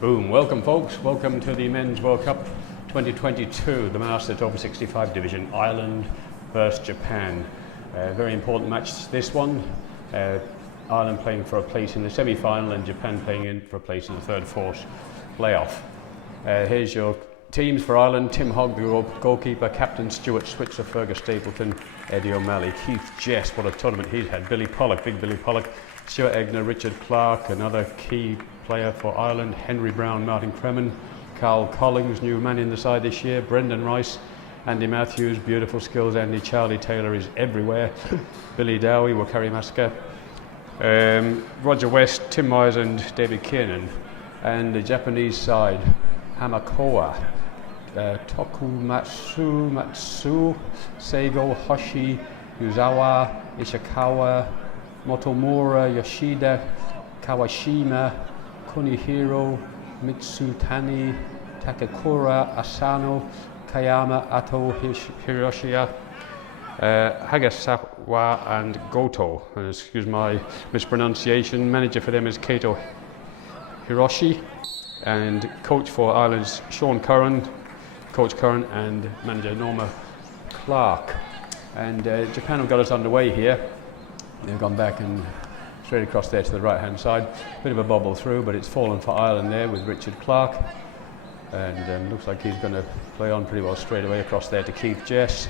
Boom, welcome folks, welcome to the Men's World Cup 2022, the Masters over 65 division, Ireland versus Japan. Very important match this one, Ireland playing for a place in the semi-final and Japan playing in for a place in the third force playoff. Here's your teams for Ireland: Tim Hogg, the goalkeeper, captain Stuart Switzer, Fergus Stapleton, Eddie O'Malley, Keith Jess, what a tournament he's had, Billy Pollock, big Billy Pollock, Stuart Egner, Richard Clark, another key player for Ireland, Henry Brown, Martin Cremin, Carl Collins, new man in the side this year, Brendan Rice, Andy Matthews, beautiful skills, Andy, Charlie Taylor is everywhere, Billy Dowie, Wakari Maska, Roger West, Tim Myers and David Kiernan, and the Japanese side, Hamakoa, Matsu, Seigo, Hoshi, Yuzawa, Ishikawa, Motomura, Yoshida, Kawashima, Kunihiro, Mitsutani, Takakura, Asano, Kayama, Ato, Hiroshiya, Hagasawa and Goto. And excuse my mispronunciation. Manager for them is Kato Hiroshi, and coach for Ireland's Sean Curran, Coach Curran, and manager Norma Clark. And Japan have got us underway here. They've gone back and straight across there to the right hand side. Bit of a bobble through, but it's fallen for Ireland there with Richard Clark. And looks like he's going to play on pretty well straight away across there to Keith Jess.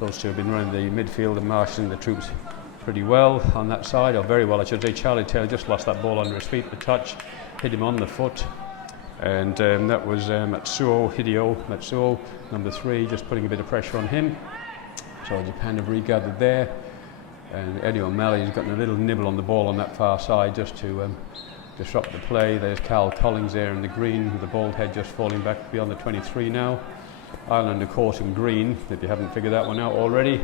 Those two have been running the midfield and marshalling the troops pretty well on that side, or very well I should say. Charlie Taylor just lost that ball under his feet, the touch, hit him on the foot. And that was Matsuo, number 3, just putting a bit of pressure on him. So Japan have regathered there. And Eddie O'Malley's gotten a little nibble on the ball on that far side just to disrupt the play. There's Carl Collins there in the green with the bald head just falling back beyond the 23 now. Ireland of course in green, if you haven't figured that one out already.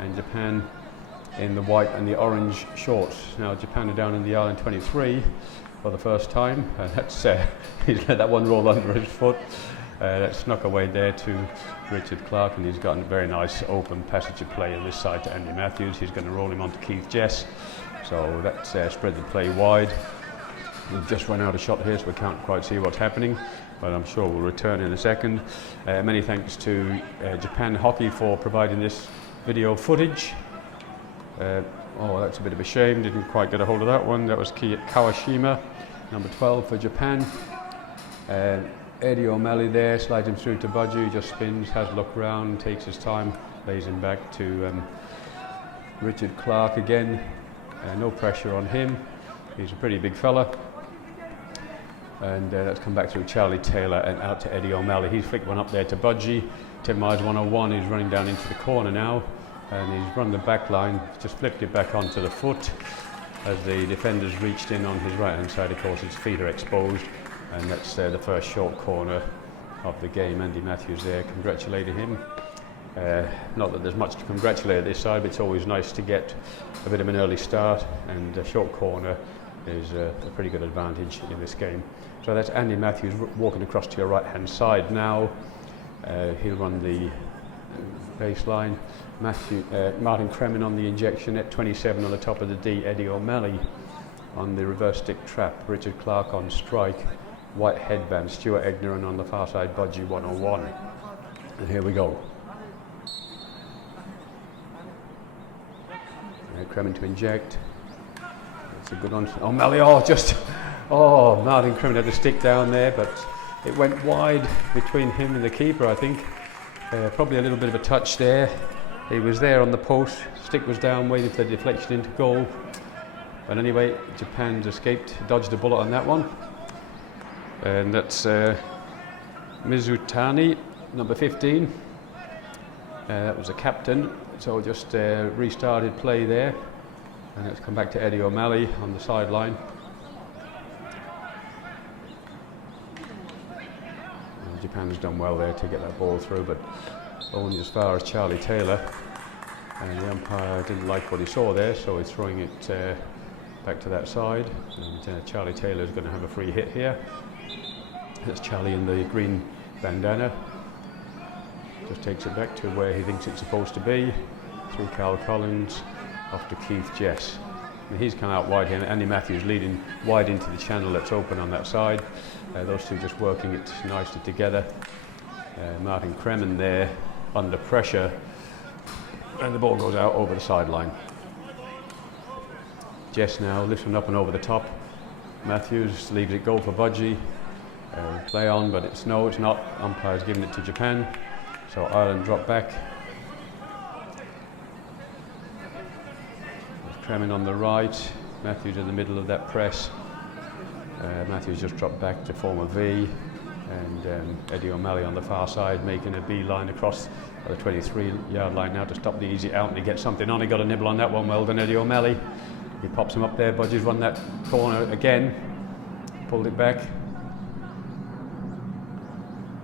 And Japan in the white and the orange shorts. Now Japan are down in the Ireland 23 for the first time. And that's, he's let that one roll under his foot. That snuck away there to Richard Clark, and he's got a very nice open passage of play on this side to Andy Matthews. He's going to roll him onto Keith Jess, so that's spread the play wide. We've just run out of shot here, so we can't quite see what's happening, but I'm sure we'll return in a second. Many thanks to Japan Hockey for providing this video footage. Oh, that's a bit of a shame, didn't quite get a hold of that one. That was Kawashima, number 12 for Japan. Eddie O'Malley there, slides him through to Budgie, just spins, has a look round, takes his time, lays him back to Richard Clark again. No pressure on him, he's a pretty big fella. And that's come back through Charlie Taylor and out to Eddie O'Malley. He's flicked one up there to Budgie. Tim Myers 101, he's running down into the corner now, and he's run the back line, just flipped it back onto the foot as the defenders reached in on his right hand side. Of course his feet are exposed. And that's the first short corner of the game. Andy Matthews there, congratulating him. Not that there's much to congratulate at this side, but it's always nice to get a bit of an early start, and a short corner is a pretty good advantage in this game. So that's Andy Matthews walking across to your right hand side now. He'll run the baseline. Martin Cremin on the injection at 27 on the top of the D, Eddie O'Malley on the reverse stick trap, Richard Clark on strike, white headband, Stuart Egner, and on the far side, Budgie 101. And here we go. Cremin to inject. That's a good one. O'Malley, Martin Cremin had the stick down there, but it went wide between him and the keeper, I think. Probably a little bit of a touch there. He was there on the post, stick was down, waiting for the deflection into goal. But anyway, Japan's escaped, dodged a bullet on that one. And that's Mizutani, number 15. That was the captain, so just restarted play there. And it's come back to Eddie O'Malley on the sideline. Japan's done well there to get that ball through, but only as far as Charlie Taylor. And the umpire didn't like what he saw there, so he's throwing it back to that side. And Charlie Taylor is going to have a free hit here. That's Charlie in the green bandana. Just takes it back to where he thinks it's supposed to be. Through Carl Collins, off to Keith Jess. And he's come out wide here. Andy Matthews leading wide into the channel that's open on that side. Those two just working it nicely together. Martin Kremen there under pressure, and the ball goes out over the sideline. Jess now lifting up and over the top. Matthews leaves it go for Budgie. Play on, but it's not. Umpire's giving it to Japan. So Ireland drop back. Kremen on the right, Matthews in the middle of that press. Matthews just dropped back to form a V, and Eddie O'Malley on the far side making a beeline across the 23-yard line now to stop the easy out and to get something on. He got a nibble on that one. Well done, Eddie O'Malley. He pops him up there. Budgie's run that corner again, pulled it back,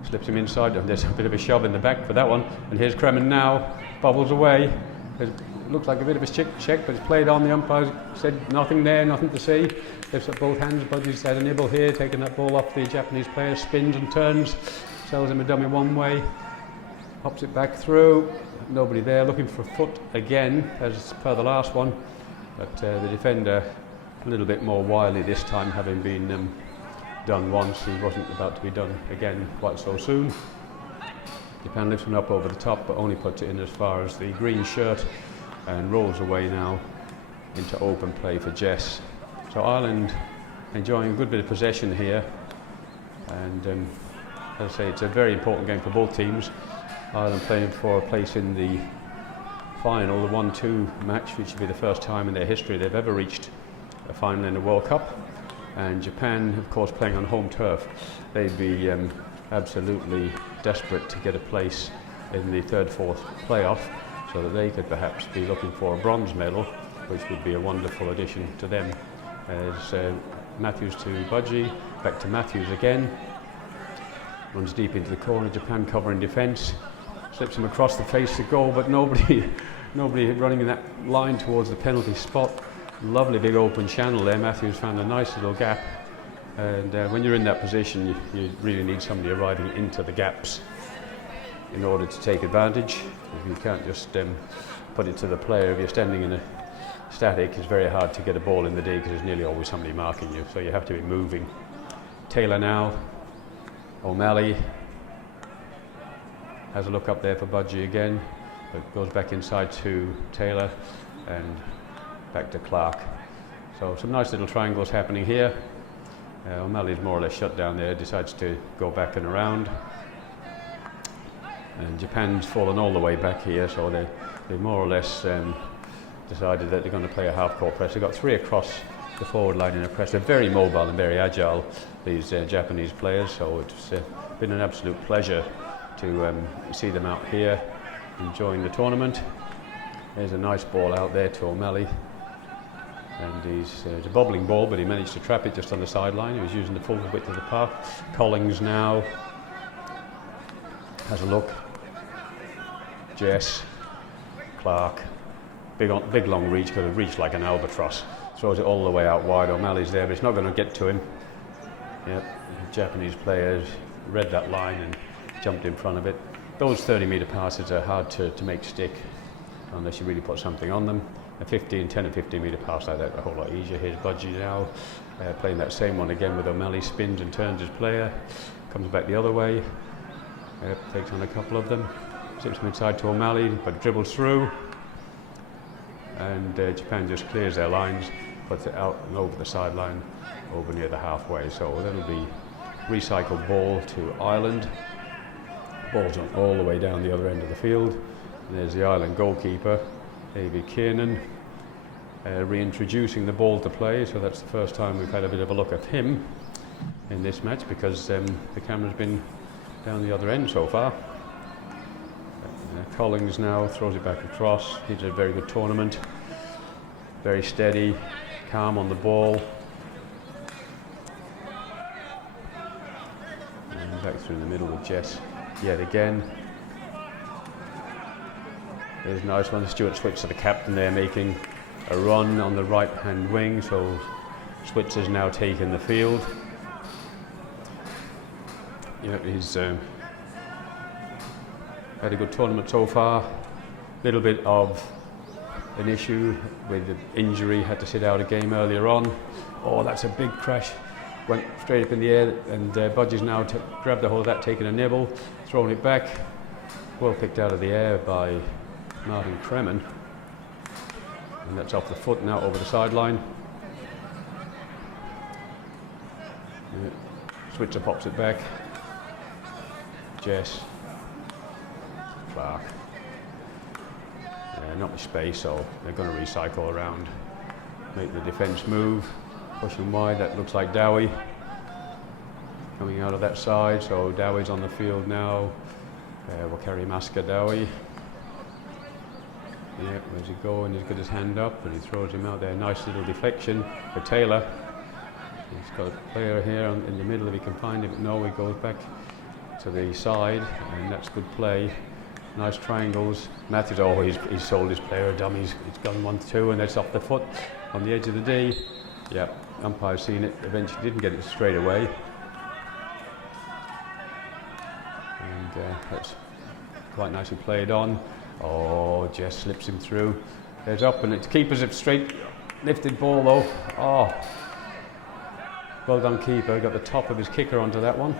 slips him inside, and there's a bit of a shove in the back for that one. And here's Kremen now, bubbles away. Looks like a bit of a check, but it's played on. The umpire said nothing there, nothing to see. Lifts up both hands. Budgie's had a nibble here, taking that ball off the Japanese player, spins and turns, sells him a dummy one way, pops it back through. Nobody there, looking for a foot again, as per the last one. But the defender a little bit more wily this time, having been done once. He wasn't about to be done again quite so soon. Japan lifts him up over the top, but only puts it in as far as the green shirt, and rolls away now into open play for Jess. So Ireland enjoying a good bit of possession here, and as I say, it's a very important game for both teams. Ireland playing for a place in the final, the 1-2 match, which will be the first time in their history they've ever reached a final in the World Cup, and Japan, of course, playing on home turf. They'd be absolutely desperate to get a place in the third, fourth playoff, so that they could perhaps be looking for a bronze medal, which would be a wonderful addition to them. As Matthews to Budgie, back to Matthews again, runs deep into the corner. Japan covering defence, slips him across the face to goal, but nobody running in that line towards the penalty spot. Lovely big open channel there. Matthews found a nice little gap, and when you're in that position, you really need somebody arriving into the gaps in order to take advantage. You can't just put it to the player. If you're standing in a static, it's very hard to get a ball in the D because there's nearly always somebody marking you, so you have to be moving. Taylor now, O'Malley has a look up there for Budgie again, but goes back inside to Taylor and back to Clark. So some nice little triangles happening here. O'Malley's more or less shut down there, decides to go back and around. And Japan's fallen all the way back here, so they more or less decided that they're going to play a half-court press. They've got three across the forward line in a press. They're very mobile and very agile, these Japanese players, so it's been an absolute pleasure to see them out here enjoying the tournament. There's a nice ball out there to O'Malley, and it's a bobbling ball, but he managed to trap it just on the sideline. He was using the full width of the park. Collins now has a look. Jess, Clark, big long reach, could have reached like an albatross. Throws it all the way out wide. O'Malley's there, but it's not going to get to him. Yep, the Japanese players read that line and jumped in front of it. Those 30-metre passes are hard to make stick unless you really put something on them. A 10 and 15-metre pass like that, a whole lot easier. Here's Budgie now, playing that same one again with O'Malley, spins and turns his player, comes back the other way, takes on a couple of them, slips him inside to O'Malley, but dribbles through, and Japan just clears their lines, puts it out and over the sideline, over near the halfway. So that'll be recycled ball to Ireland. Ball's on all the way down the other end of the field. And there's the Ireland goalkeeper, A.B. Kiernan, reintroducing the ball to play. So that's the first time we've had a bit of a look at him in this match, because the camera's been down the other end so far. Collins now throws it back across. He's had a very good tournament. Very steady, calm on the ball. And back through the middle with Jess yet again. There's a nice one. Stuart Switzer, the captain there, making a run on the right hand wing. So Switzer's now taken the field. Yeah, he's had a good tournament so far. Little bit of an issue with the injury, had to sit out a game earlier on. Oh, that's a big crash. Went straight up in the air, and Budgie's now grabbed the hold of that, taking a nibble, throwing it back. Well picked out of the air by Martin Kremen. And that's off the foot now over the sideline. Switzer pops it back. Jess. Clark. Not much space, so they're going to recycle around. Make the defence move. Pushing wide, that looks like Dowie. Coming out of that side, so Dowie's on the field now. We'll carry Masker Dowie. Yeah, where's he going? He's got his hand up and he throws him out there. Nice little deflection for Taylor. He's got a player here in the middle if he can find him. No, he goes back to the side, and that's good play. Nice triangles. Matthews, oh, he's sold his player dummies. He's gone 1-2, and that's off the foot on the edge of the D. Yeah, umpire's seen it. Eventually didn't get it straight away. And that's quite nicely played on. Oh, Jess slips him through. Heads up, and it's keeper's a straight lifted ball though. Oh, well done keeper. Got the top of his kicker onto that one.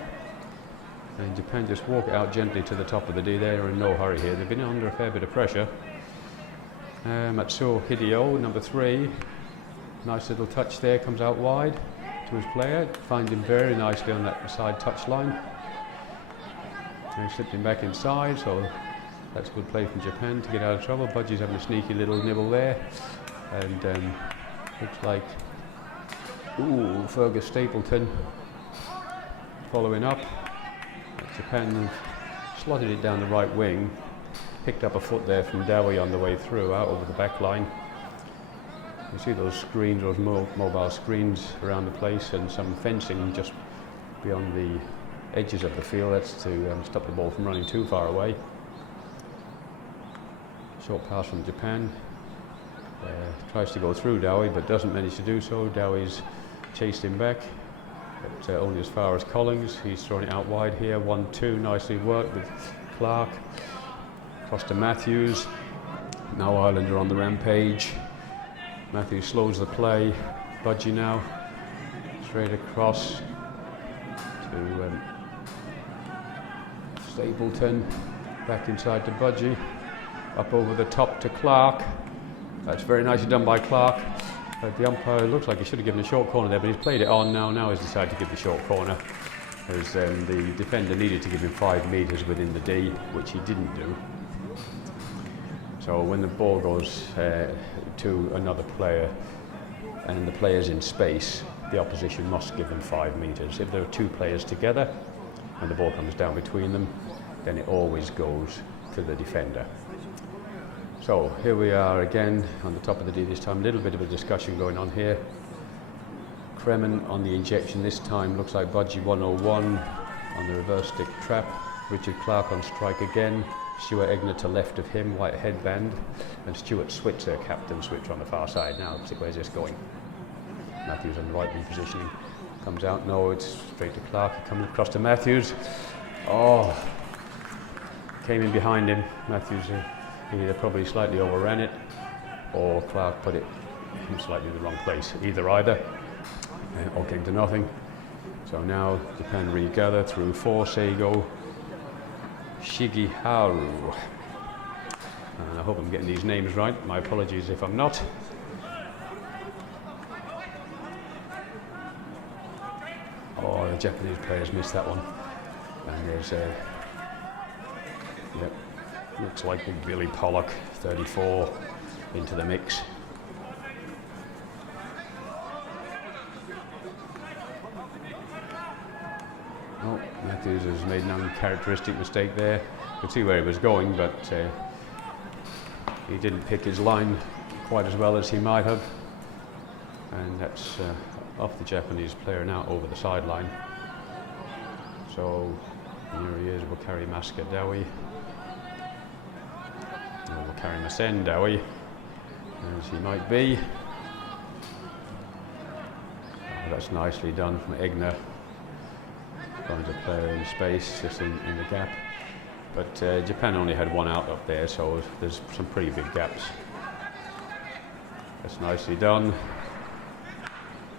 And Japan just walk it out gently to the top of the D. They're in no hurry here. They've been under a fair bit of pressure. Matsuo Hideo, number 3. Nice little touch there, comes out wide to his player. Finds him very nicely on that side touch line. And he slipped him back inside, so that's a good play from Japan to get out of trouble. Budgie's having a sneaky little nibble there. And looks like, Fergus Stapleton following up. Japan have slotted it down the right wing. Picked up a foot there from Dowie on the way through, out over the back line. You see those screens, those mobile screens around the place, and some fencing just beyond the edges of the field. That's to stop the ball from running too far away. Short pass from Japan. Tries to go through Dowie, but doesn't manage to do so. Dowie's chased him back, but only as far as Collins. He's throwing it out wide here. 1-2, nicely worked with Clark. Across to Matthews. Now Ireland are on the rampage. Matthews slows the play. Budgie now straight across to Stapleton. Back inside to Budgie. Up over the top to Clark. That's very nicely done by Clark. The umpire looks like he should have given a short corner there, but he's played it on now. Now he's decided to give the short corner, as the defender needed to give him 5 metres within the D, which he didn't do. So when the ball goes to another player and the player's in space, the opposition must give them 5 metres. If there are 2 players together and the ball comes down between them, then it always goes to the defender. So here we are again on the top of the D this time. A little bit of a discussion going on here. Kremen on the injection this time. Looks like Budgie 101 on the reverse stick trap. Richard Clark on strike again. Stuart Egner to left of him, white headband. And Stuart Switzer, captain switch on the far side. Now, where's this going? Matthews on the right repositioning. Comes out, no, it's straight to Clark. Coming across to Matthews. Oh, came in behind him. Matthews either probably slightly overran it, or Clark put it in slightly the wrong place. Either, all came to nothing. So now Japan regather through 4, Seigo, Shigeharu. And I hope I'm getting these names right. My apologies if I'm not. Oh, the Japanese players missed that one. And there's yep. Looks like big Billy Pollock, 34, into the mix. Oh, Matthews has made an uncharacteristic mistake there. You could see where he was going, but he didn't pick his line quite as well as he might have. And that's off the Japanese player now over the sideline. So here he is, we'll carry Masker Dowie. We'll carry Masen Dowie, as he might be. Oh, that's nicely done from Egner. Finds a player in space, just in the gap. But Japan only had 1 out up there, so there's some pretty big gaps. That's nicely done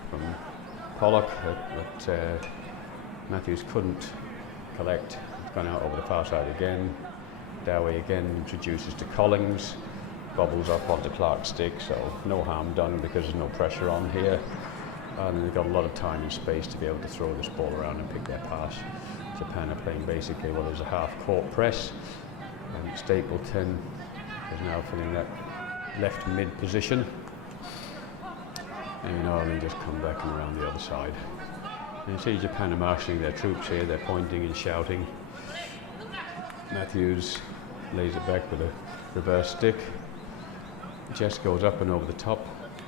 from Pollock, but Matthews couldn't collect. It's gone out over the far side again. Dowie again introduces to Collins, bobbles up onto Clark's stick, so no harm done because there's no pressure on here. And they've got a lot of time and space to be able to throw this ball around and pick their pass. Japan are playing basically what is a half-court press, and Stapleton is now filling that left mid position. And Ireland just come back and around the other side. And you see Japan are marshalling their troops here, they're pointing and shouting. Matthews lays it back with a reverse stick. Jess goes up and over the top,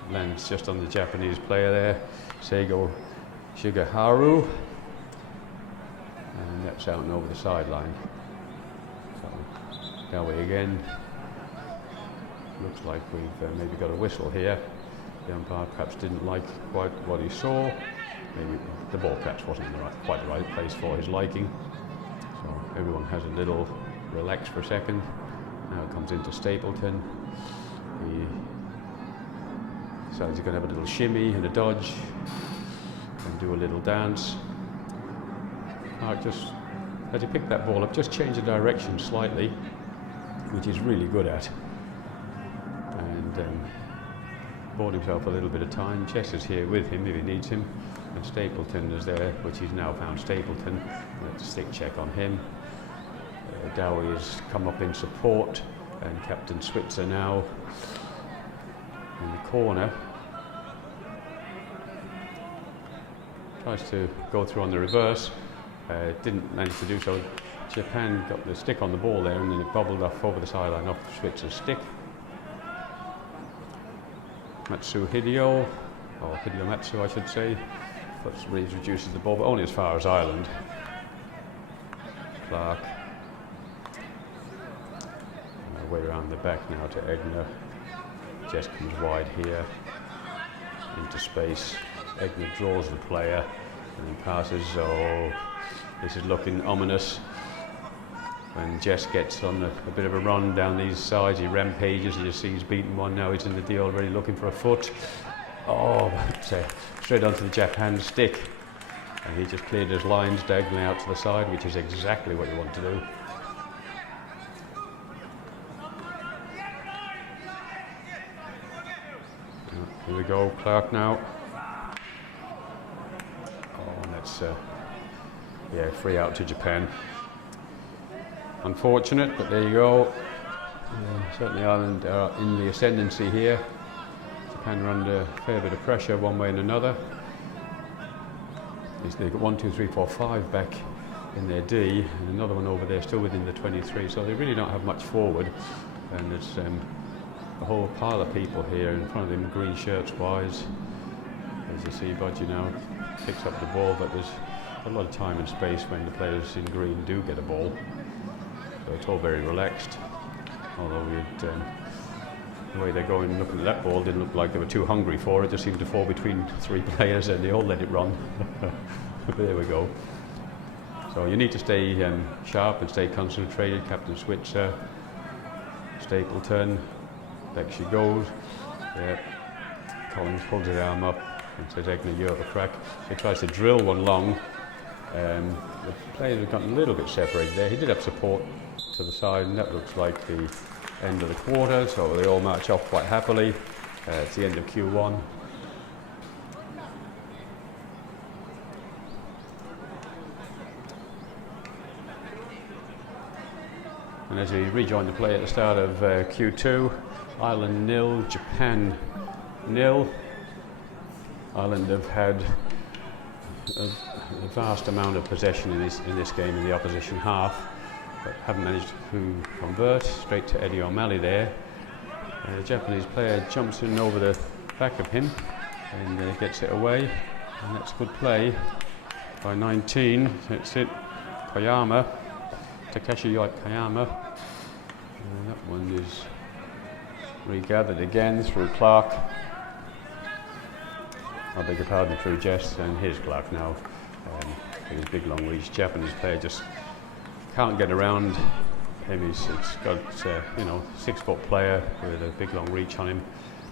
lands just on the Japanese player there, Seigo Shigeharu, and that's out and over the sideline. So, Dowie again. Looks like we've maybe got a whistle here. The umpire perhaps didn't like quite what he saw. Maybe the ball perhaps wasn't in quite the right place for his liking. So everyone has a little relax for a second. Now it comes into Stapleton. He decides he's going to have a little shimmy and a dodge and do a little dance. Clark just, as he picked that ball up, just changed the direction slightly, which he's really good at. And bought himself a little bit of time. Chess is here with him if he needs him, and Stapleton is there, which he's now found Stapleton. Let's stick check on him. Dowie has come up in support, and Captain Switzer now in the corner. Tries to go through on the reverse, didn't manage to do so. Japan got the stick on the ball there, and then it bobbled off over the sideline off Switzer's stick. Matsu Hideo, or Hideo Matsu I should say, reduces the ball, but only as far as Ireland. Clark, way around the back now to Egner. Jess comes wide here, into space. Egner draws the player, and then passes. Oh, this is looking ominous. When Jess gets on a bit of a run down these sides, he rampages. You just see he's beaten one. Now he's in the D already, looking for a foot. Oh, but, straight onto the Japan stick, and he just cleared his lines diagonally out to the side, which is exactly what you want to do. Here we go, Clark now. Oh, and that's yeah, free out to Japan. Unfortunate, but there you go. Certainly Ireland are in the ascendancy here. Japan are under a fair bit of pressure one way and another. They've got 1, 2, 3, 4, 5 back in their D, and another one over there still within the 23, so they really don't have much forward. And there's a whole pile of people here in front of them, green shirts wise. As you see, Budgie now picks up the ball, but there's a lot of time and space when the players in green do get a ball. So it's all very relaxed, although the way they're going looking at that ball didn't look like they were too hungry for it. It just seemed to fall between 3 players and they all let it run. But there we go. So you need to stay sharp and stay concentrated. Captain Switzer, Stapleton, back she goes. Yeah. Collins pulls his arm up and says, Egner, you have a crack. He tries to drill one long. The players have gotten a little bit separated there. He did have support to the side, and that looks like the end of the quarter, so they all march off quite happily. It's the end of Q1. And as we rejoin the play at the start of Q2, Ireland 0, Japan 0. Ireland have had a vast amount of possession in this game in the opposition half, but haven't managed to convert. Straight to Eddie O'Malley there. The Japanese player jumps in over the back of him and gets it away, and that's a good play by 19. That's it, Koyama, Takeshi Koyama. And that one is regathered again through Clark. I beg your pardon, through Jess, and here's Clark now. His big long reach. Japanese player just can't get around him. He's got 6-foot player with a big long reach on him.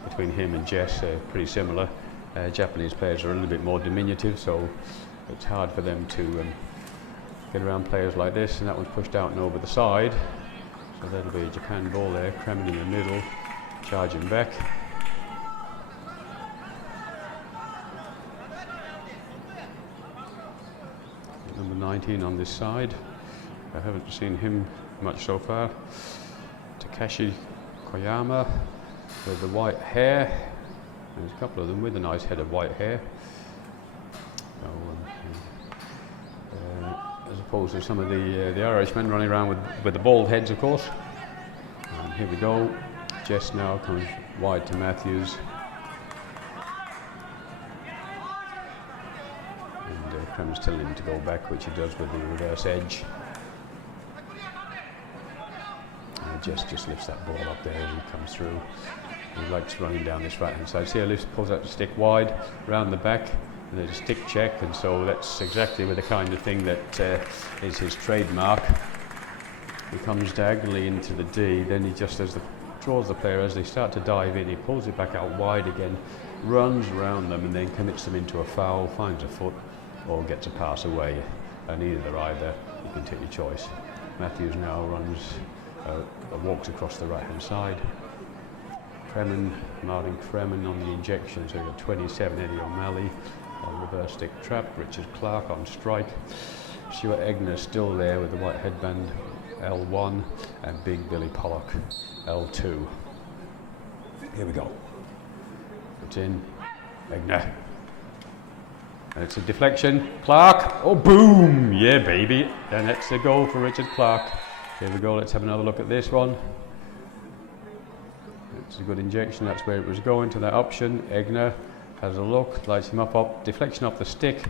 between him and Jess are pretty similar. Japanese players are a little bit more diminutive, so it's hard for them to get around players like this, and that one's pushed out and over the side. So that'll be a Japan ball there, Kremen in the middle, charging back. Number 19 on this side. I haven't seen him much so far. Takashi Koyama with the white hair. There's a couple of them with a nice head of white hair. So, as opposed to some of the Irishmen running around with the bald heads, of course. And here we go. Jess now comes wide to Matthews. And Kremen's telling him to go back, which he does with the reverse edge. Jess just lifts that ball up there as he comes through. He likes running down this right hand side. See how he pulls out the stick wide, round the back, and there's a stick check, and so that's exactly the kind of thing that is his trademark. He comes diagonally into the D, then he just draws the player as they start to dive in, he pulls it back out wide again, runs around them, and then commits them into a foul, finds a foot, or gets a pass away, and either, you can take your choice. Matthews now runs, walks across the right hand side. Martin Kremen on the injection, so you've got 27, Eddie O'Malley on reverse stick trap, Richard Clark on strike, Stuart Egner still there with the white headband, L1, and Big Billy Pollock, L2. Here we go. It's in, Egner. And it's a deflection, Clark, oh boom, yeah baby, and that's the goal for Richard Clark. Here we go, let's have another look at this one. It's a good injection, that's where it was going, to that option. Egner has a look, lights him up, deflection off the stick.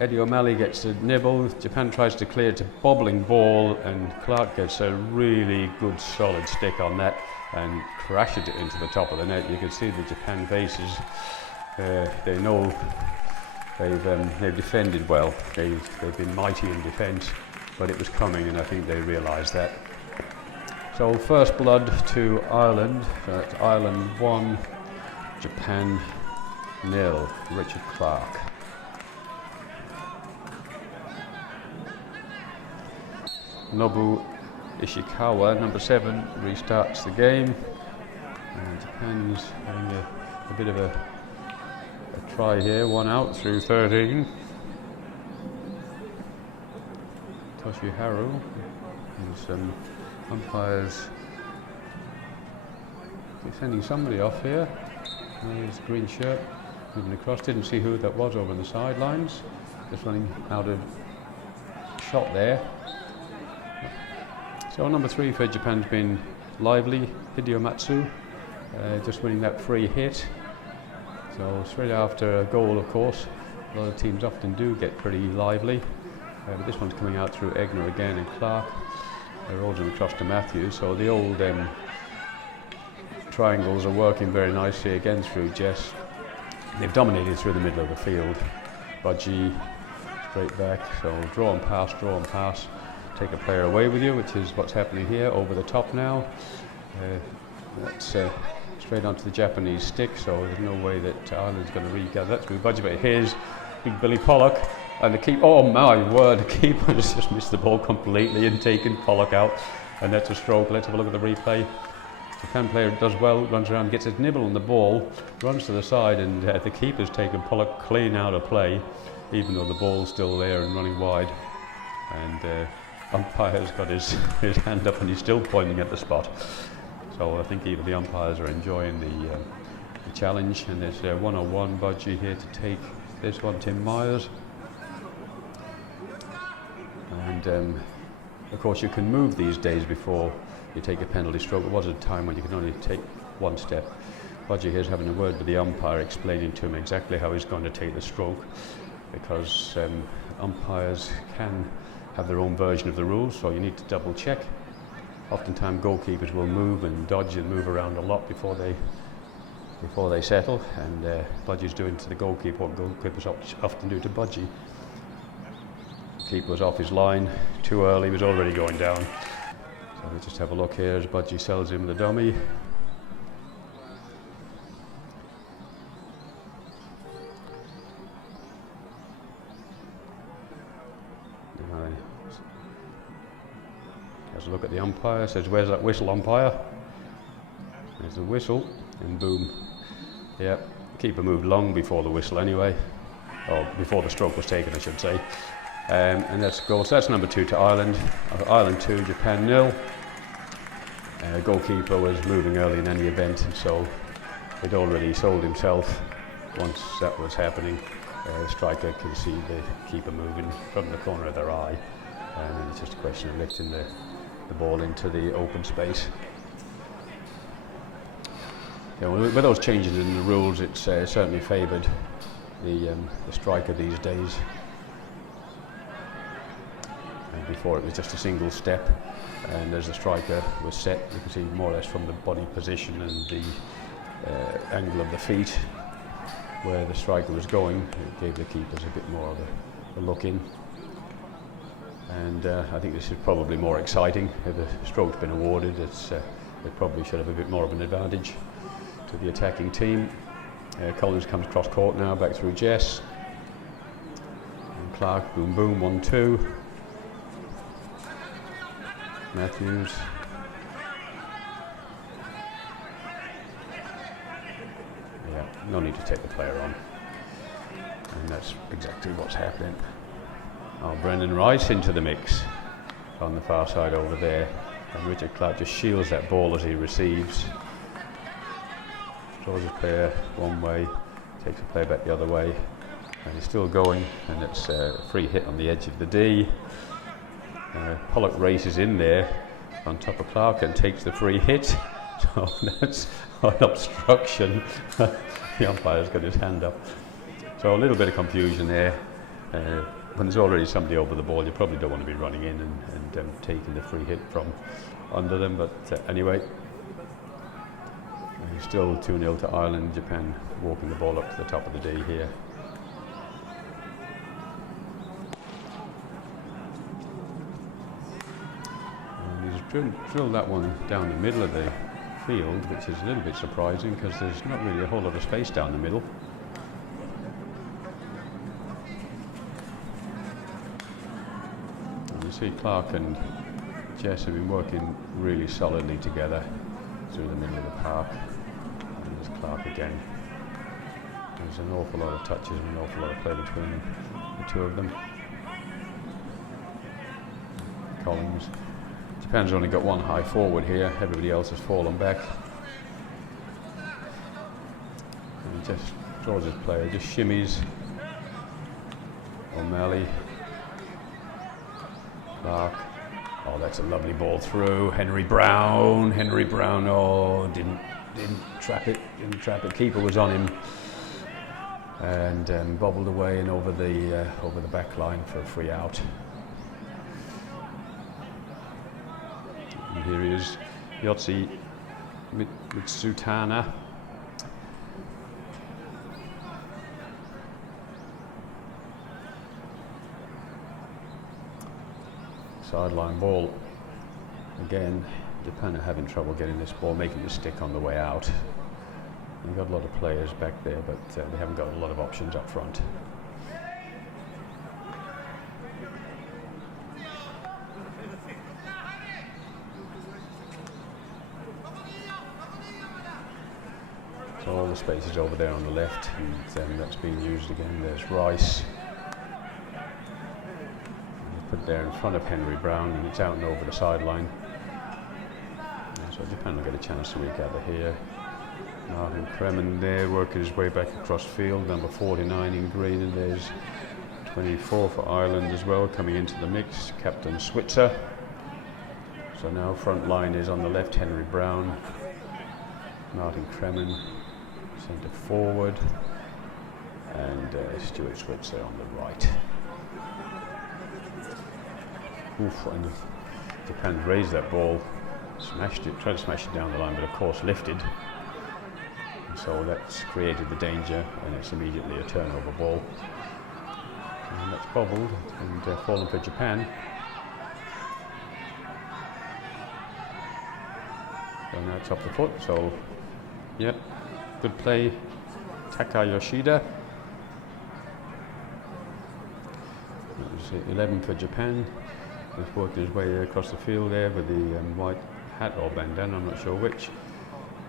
Eddie O'Malley gets a nibble, Japan tries to clear, it's a bobbling ball, and Clark gets a really good solid stick on that and crashes it into the top of the net. You can see the Japan faces, they know they've defended well, they've been mighty in defence, but it was coming, and I think they realised that. So first blood to Ireland, so that's Ireland 1, Japan 0, Richard Clark. Nobu Ishikawa, number 7, restarts the game. And Japan's having a bit of a try here, 1 out through 13. Toshiharu, and some umpires sending somebody off here. There's green shirt moving across, didn't see who that was over on the sidelines, just running out of shot there. So number 3 for Japan's been lively, Hideo Matsu, just winning that free hit. So straight after a goal, of course, a lot of teams often do get pretty lively, but this one's coming out through Egner again and Clark. Rolls him across to Matthews, so the old triangles are working very nicely again through Jess. They've dominated through the middle of the field. Budgie straight back, so draw and pass, take a player away with you, which is what's happening here. Over the top now, that's straight onto the Japanese stick, so there's no way that Ireland's going to regather that through Budgie, but here's Big Billy Pollock. And the keeper, oh my word, the keeper has just missed the ball completely and taken Pollock out. And that's a stroke. Let's have a look at the replay. The Japan player does well, runs around, gets his nibble on the ball, runs to the side, and the keeper's taken Pollock clean out of play, even though the ball's still there and running wide. And umpire's got his hand up and he's still pointing at the spot. So I think even the umpires are enjoying the challenge. And there's 101 Budgie here to take this one, Tim Myers. And of course you can move these days before you take a penalty stroke. There was a time when you could only take one step. Budgie here's having a word with the umpire, explaining to him exactly how he's going to take the stroke, because umpires can have their own version of the rules, so you need to double check. Oftentimes goalkeepers will move and dodge and move around a lot before they settle, and Budgie's doing to the goalkeeper what goalkeepers often do to Budgie. Keeper was off his line too early, he was already going down. So we just have a look here as Budgie sells him the dummy. Has a look at the umpire, says, "Where's that whistle, umpire?" There's the whistle, and boom. Yep, keeper moved long before the whistle anyway, or before the stroke was taken, I should say. And that's goal. So that's number 2 to Ireland. Ireland 2, Japan 0. Goalkeeper was moving early in any event, and so he'd already sold himself once that was happening. The striker could see the keeper moving from the corner of their eye, and it's just a question of lifting the ball into the open space. Yeah, well, with those changes in the rules, it's certainly favoured the striker these days. And before it was just a single step, and as the striker was set, you can see more or less from the body position and the angle of the feet where the striker was going. It gave the keepers a bit more of a look in. And I think this is probably more exciting. If the stroke's been awarded, it probably should have a bit more of an advantage to the attacking team. Collins comes cross court now, back through Jess. And Clark, boom boom, 1-2. Matthews. Yeah, no need to take the player on. And that's exactly what's happening. Oh, Brendan Rice into the mix on the far side over there. And Richard Clark just shields that ball as he receives. Draws his player one way, takes the player back the other way. And he's still going, and it's a free hit on the edge of the D. Pollock races in there on top of Clark and takes the free hit. So that's an obstruction. The umpire's got his hand up. So a little bit of confusion there. When there's already somebody over the ball, you probably don't want to be running in and taking the free hit from under them. But anyway, still 2-0 to Ireland. Japan walking the ball up to the top of the D here. Drilled that one down the middle of the field, which is a little bit surprising because there's not really a whole lot of space down the middle. And you see Clark and Jess have been working really solidly together through the middle of the park. And there's Clark again. There's an awful lot of touches and an awful lot of play between the two of them. Collins. Japan's only got one high forward here, everybody else has fallen back. And he just draws his player, just shimmies. O'Malley. Clark. Oh, that's a lovely ball through. Henry Brown, oh, didn't trap it, Keeper was on him. And bobbled away and over the back line for a free out. Here he is, Yotsi Mitsutana. Sideline ball. Again, Japan are having trouble getting this ball, making it stick on the way out. They've got a lot of players back there, but they haven't got a lot of options up front. So all the spaces over there on the left, and that's being used again. There's Rice. Put there in front of Henry Brown, and it's out and over the sideline. And so Japan will get a chance to regather here. Martin Kremen there, working his way back across field, number 49 in green, and there's 24 for Ireland as well, coming into the mix, Captain Switzer. So now front line is on the left, Henry Brown, Martin Kremen, centre forward, and Stuart Switzer on the right. Oof, and Japan raised that ball, smashed it, tried to smash it down the line, but of course lifted. And so that's created the danger, and it's immediately a turnover ball. And that's bobbled and fallen for Japan. So now it's off the foot, so yep, good play, Taka Yoshida. That was 11 for Japan. He's working his way across the field there with the white hat or bandana, I'm not sure which.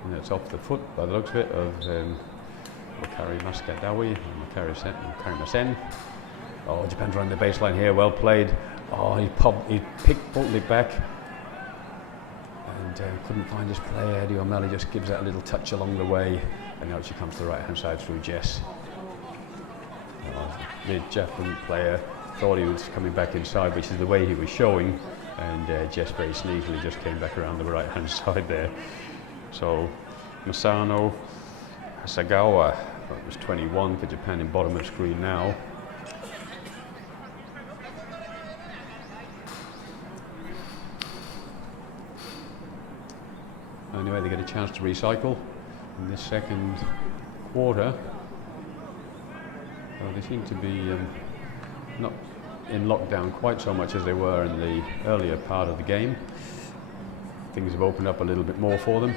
And it's off the foot by the looks of it of Makari Maskadawi and Makari Masen. Oh, Japan's running the baseline here, well played. Oh, he pulled it back and couldn't find his player. Eddie O'Malley just gives that a little touch along the way, and now she comes to the right hand side through Jess. The Japan player thought he was coming back inside, which is the way he was showing, and Jess very sneakily just came back around the right hand side there. So Masano Hasagawa, that was 21 for Japan in bottom of the screen now. Anyway, they get a chance to recycle in this second quarter. Well, they seem to be not in lockdown quite so much as they were in the earlier part of the game. Things have opened up a little bit more for them.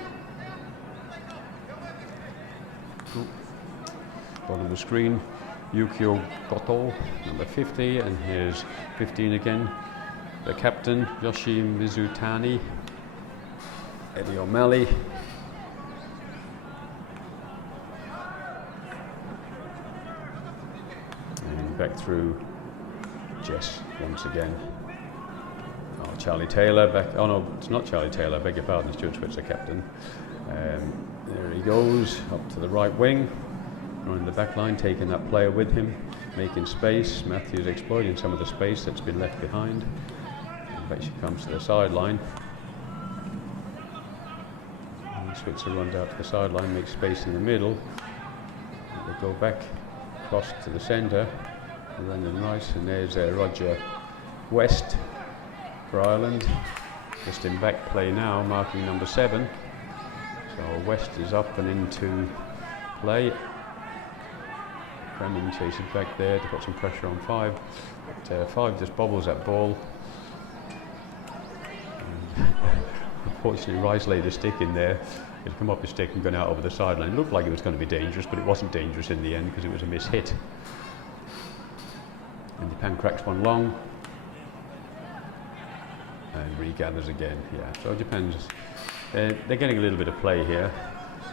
Bottom of the screen, Yukio Goto, number 50, and here's 15 again. The captain, Yoshi Mizutani, Eddie O'Malley. And back through Jess once again. Oh, Charlie Taylor back. Oh no, it's not Charlie Taylor, I beg your pardon, Stuart Switzer, captain. There he goes, up to the right wing, running the back line, taking that player with him, making space. Matthews exploiting some of the space that's been left behind. And back she comes to the sideline. And Switzer runs out to the sideline, makes space in the middle. And they go back across to the centre, running nice, and there's Roger West for Ireland. Just in back play now, marking number 7. So West is up and into play. Brandon chases back there to put some pressure on 5. But 5 just bobbles that ball. And unfortunately, Rice laid a stick in there. He'd come up his stick and gone out over the sideline. It looked like it was going to be dangerous, but it wasn't dangerous in the end because it was a miss hit. And Japan cracks one long. And regathers again, yeah. So Japan's, they're getting a little bit of play here.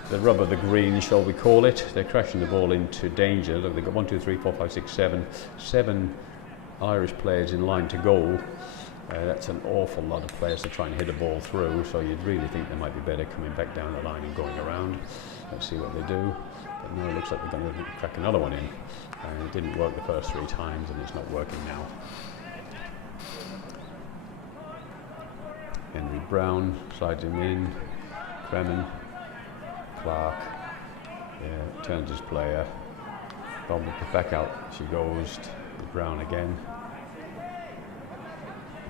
The rub of the green, shall we call it. They're crashing the ball into danger. They've got 1, 2, 3, 4, 5, 6, 7. 7 Irish players in line to goal. That's an awful lot of players to try and hit a ball through, so you'd really think they might be better coming back down the line and going around. Let's see what they do. But no, it looks like they're going to crack another one in. And it didn't work the first 3 times, and it's not working now. Henry Brown slides him in. Kremen, Clark, turns his player. Bob back out. She goes to Brown again.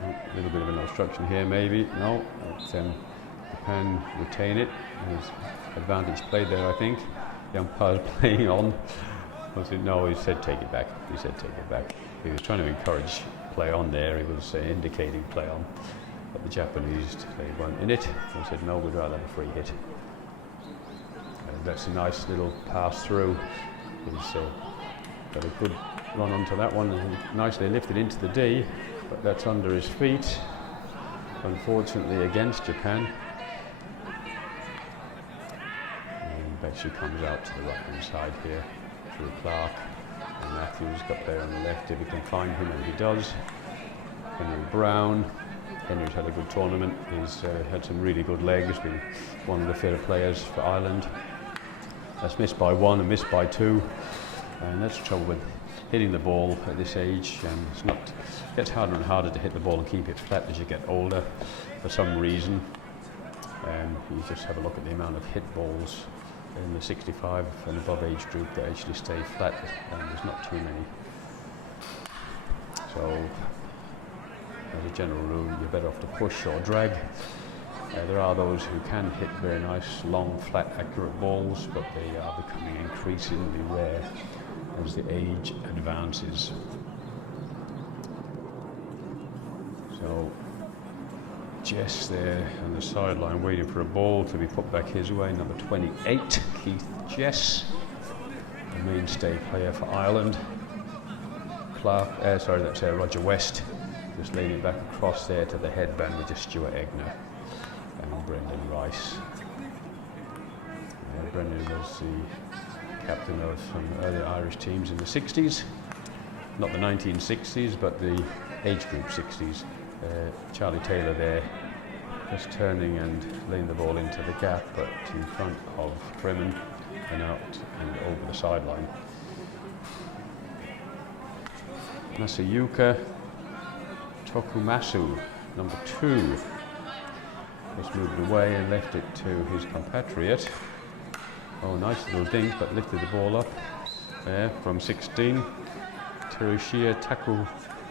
A little bit of an obstruction here, maybe. No, Japan retain it. There's advantage played there, I think. The umpire's playing on. No, he said take it back. He said take it back. He was trying to encourage play on there. He was indicating play on. But the Japanese, they weren't in it. They said no, we'd rather have a free hit. That's a nice little pass through. He's got a good run onto that one, and nicely lifted into the D, but that's under his feet, unfortunately against Japan. And back she comes out to the right hand side here through Clark, and Matthews got there on the left if he can find him, and he does. Henry Brown. Henry's had a good tournament. He's had some really good legs, been one of the fitter players for Ireland. That's missed by 1 and missed by 2, and that's the trouble with hitting the ball at this age. It gets harder and harder to hit the ball and keep it flat as you get older for some reason. You just have a look at the amount of hit balls in the 65 and above age group that actually stay flat, and there's not too many. So as a general rule, you're better off to push or drag. There are those who can hit very nice, long, flat, accurate balls, but they are becoming increasingly rare as the age advances. So Jess there on the sideline waiting for a ball to be put back his way, number 28, Keith Jess, the mainstay player for Ireland. Roger West Just leaning back across there to the headband with just Stuart Egner and Brendan Rice. Brendan was the captain of some early Irish teams in the 60s. Not the 1960s, but the age group 60s. Charlie Taylor there, just turning and laying the ball into the gap, but in front of Kremen and out and over the sideline. Masayuka Tokumasu, number 2, just moved away and left it to his compatriot. Oh, nice little dink, but lifted the ball up there from 16. Terushia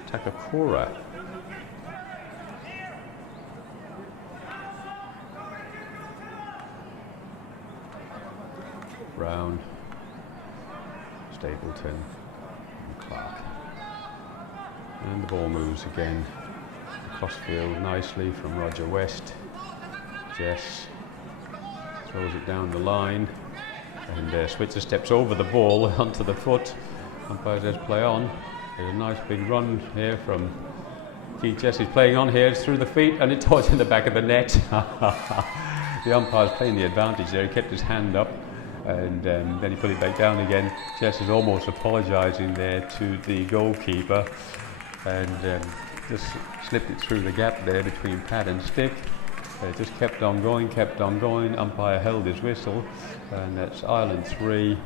Takakura. Brown, Stapleton, and Clark. And the ball moves again across field nicely from Roger West. Jess throws it down the line, and Switzer steps over the ball onto the foot. Umpire says play on. There's a nice big run here from Keith Jesse's playing on here. It's through the feet and it towards in the back of the net. The umpire's playing the advantage there. He kept his hand up and then he put it back down again. Jess is almost apologising there to the goalkeeper and just slipped it through the gap there between pad and stick. Just kept on going. Umpire held his whistle, and that's Ireland 3,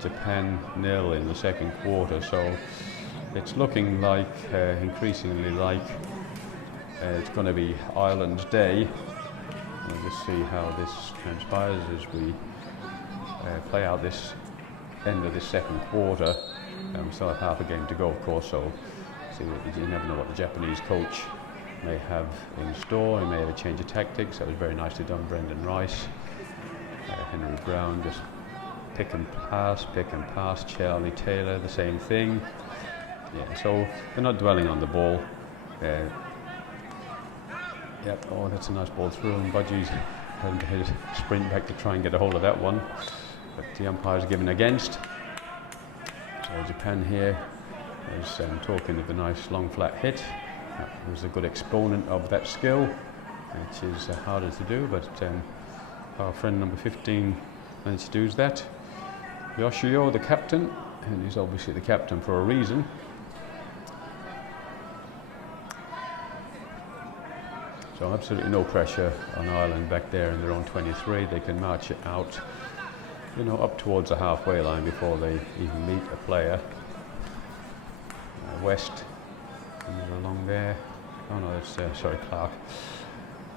Japan 0 in the second quarter. So it's looking like, increasingly like, it's going to be Ireland's day. We'll just see how this transpires as we play out this end of this second quarter. We still have half a game to go, of course, so see, you never know what the Japanese coach may have in store. He may have a change of tactics. That was very nicely done, Brendan Rice. Henry Brown just pick and pass. Charlie Taylor, the same thing. Yeah, so they're not dwelling on the ball. Yep, oh, that's a nice ball through, and Budgie's having to sprint back to try and get a hold of that one. But the umpire's given against. So Japan here is talking of the nice long flat hit. That was a good exponent of that skill, which is harder to do, but our friend number 15 managed to do that. Yoshio, the captain, and he's obviously the captain for a reason. So absolutely no pressure on Ireland back there in their own 23. They can march it out, you know, up towards the halfway line before they even meet a player. West along there. Oh no, that's sorry, Clark.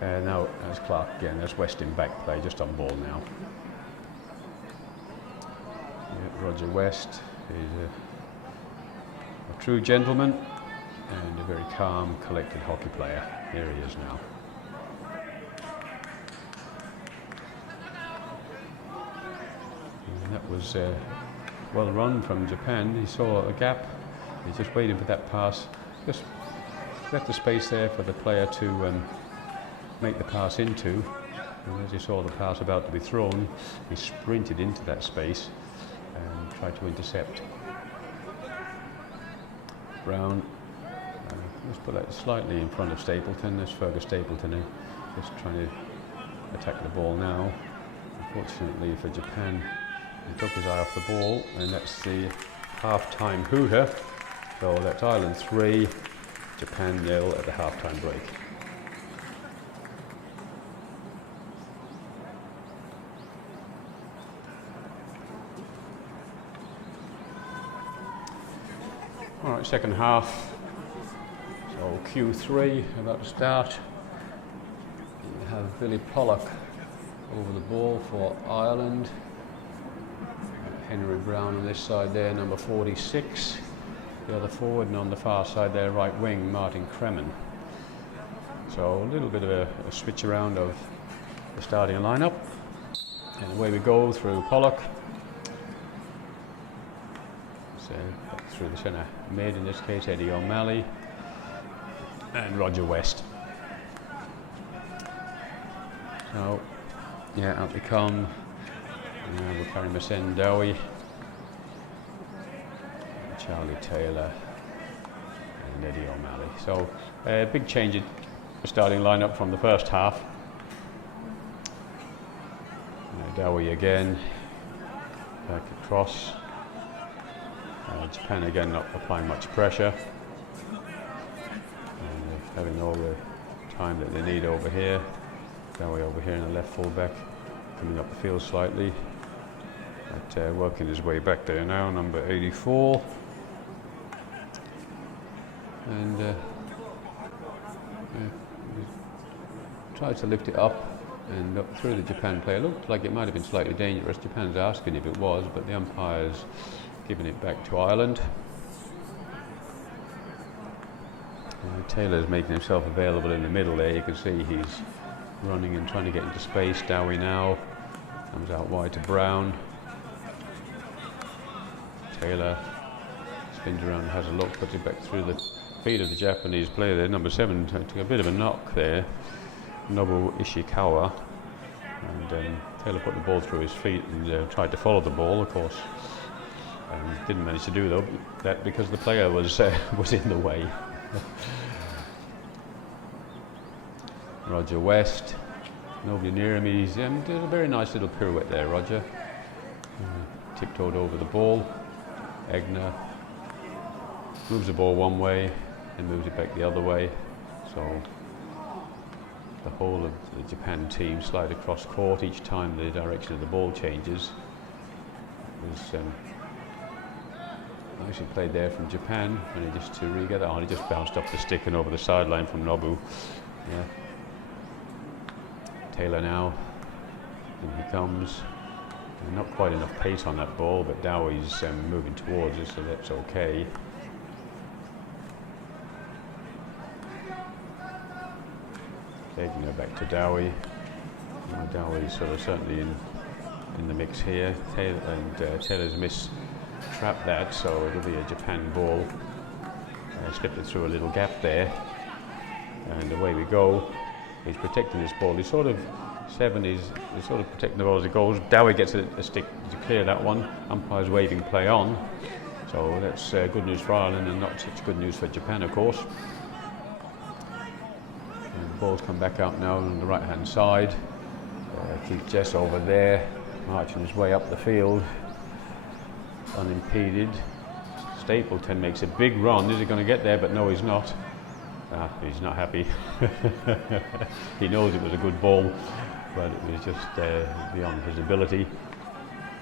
Now that's Clark again. That's West in back play, just on ball now. Yeah, Roger West is a true gentleman and a very calm, collected hockey player. Here he is now. And that was well run from Japan. He saw a gap. He's just waiting for that pass. Just left the space there for the player to make the pass into. And as he saw the pass about to be thrown, he sprinted into that space and tried to intercept. Brown, let's put that slightly in front of Stapleton. There's Fergus Stapleton just trying to attack the ball now. Unfortunately for Japan, he took his eye off the ball, and that's the half-time hooter. So that's Ireland 3, Japan 0 at the half-time break. All right, second half. So Q3 about to start. We have Billy Pollock over the ball for Ireland. Henry Brown on this side there, number 46. The other forward, and on the far side there, right wing, Martin Kremen. So a little bit of a switch around of the starting lineup. And away we go through Pollock. So through the centre mid, in this case, Eddie O'Malley. And Roger West. So, yeah, out they come. And we're carrying Masen Dowie. Charlie Taylor and Eddie O'Malley. So big change in the starting lineup from the first half. Dowie again, back across. Japan again not applying much pressure. And having all the time that they need over here. Dowie over here in the left full back, coming up the field slightly. But working his way back there now, number 84. And tried to lift it up and up through the Japan player. Looked like it might have been slightly dangerous. Japan's asking if it was, but the umpire's giving it back to Ireland. Taylor's making himself available in the middle there. You can see he's running and trying to get into space. Dowie now comes out wide to Brown. Taylor spins around, has a look, puts it back through the feet of the Japanese player there. Number 7 took a bit of a knock there, Nobu Ishikawa. And Taylor put the ball through his feet and tried to follow the ball, of course. Didn't manage to do though, that because the player was in the way. Roger West, nobody near him. He's did a very nice little pirouette there, Roger. Tiptoed over the ball. Egner moves the ball one way and moves it back the other way. So the whole of the Japan team slide across court each time the direction of the ball changes. It was nicely played there from Japan, and he just to re-get that on, he just bounced off the stick and over the sideline from Nobu. Yeah. Taylor now, and he comes. And not quite enough pace on that ball, but Dowie's moving towards it, so that's okay. Taking her back to Dowie. Dowie's sort of certainly in the mix here. Taylor's mistrapped that, so it'll be a Japan ball. Slipped it through a little gap there, and away we go. He's protecting this ball. He's sort of 7, he's sort of protecting the ball as it goes. Dowie gets a stick to clear that one. Umpire's waving play on. So that's good news for Ireland and not such good news for Japan, of course. And the ball's come back out now on the right-hand side. Keith Jess over there, marching his way up the field, unimpeded. Stapleton makes a big run. Is he going to get there? But no, he's not. He's not happy. He knows it was a good ball, but it was just beyond his ability.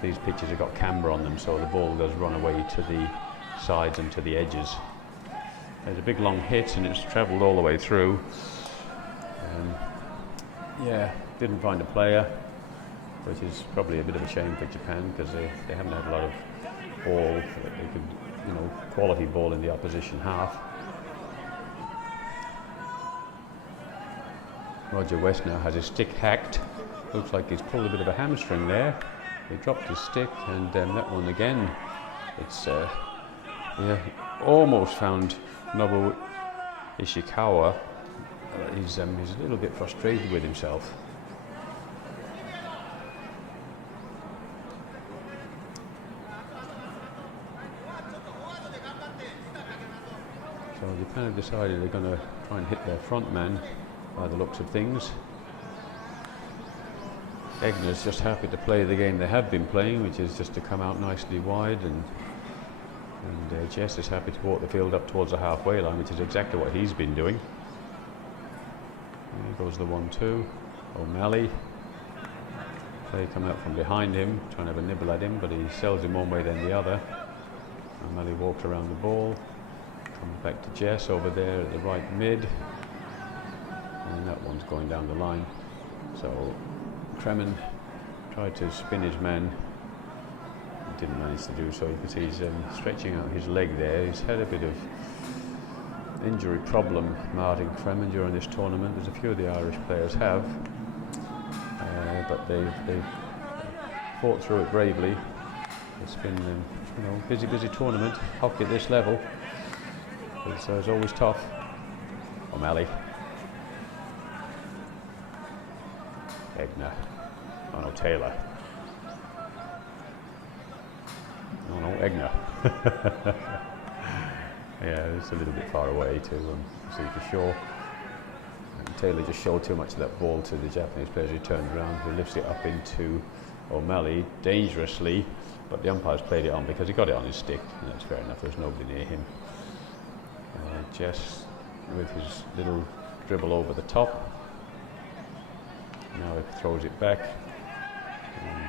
These pitches have got camber on them, so the ball does run away to the sides and to the edges. There's a big long hit, and it's travelled all the way through. Yeah, didn't find a player, which is probably a bit of a shame for Japan, because they haven't had a lot of ball. They could, quality ball in the opposition half. Roger West now has his stick hacked. Looks like he's pulled a bit of a hamstring there. He dropped his stick, and that one again. It's almost found Nobu Ishikawa. He's a little bit frustrated with himself. So Japan have decided they're going to try and hit their front man by the looks of things. Egner's just happy to play the game they have been playing, which is just to come out nicely wide, and Jess is happy to walk the field up towards the halfway line, which is exactly what he's been doing. There goes the 1-2. O'Malley. Play coming up from behind him, trying to have a nibble at him, but he sells him one way then the other. O'Malley walks around the ball, comes back to Jess over there at the right mid, and that one's going down the line. So Kremen tried to spin his man, didn't manage to do so. You can see he's stretching out his leg there. He's had a bit of injury problem, Martin Kremen, during this tournament, as a few of the Irish players have, but they've fought through it bravely. It's been busy tournament. Hockey at this level, it's always tough. O'Malley. Egner. Oh no, Taylor. Oh no, Egner. Yeah, it's a little bit far away to see for sure. And Taylor just showed too much of that ball to the Japanese player as he turned around, who lifts it up into O'Malley dangerously, but the umpires played it on because he got it on his stick, and that's fair enough, there's nobody near him. Jess with his little dribble over the top. Now he throws it back,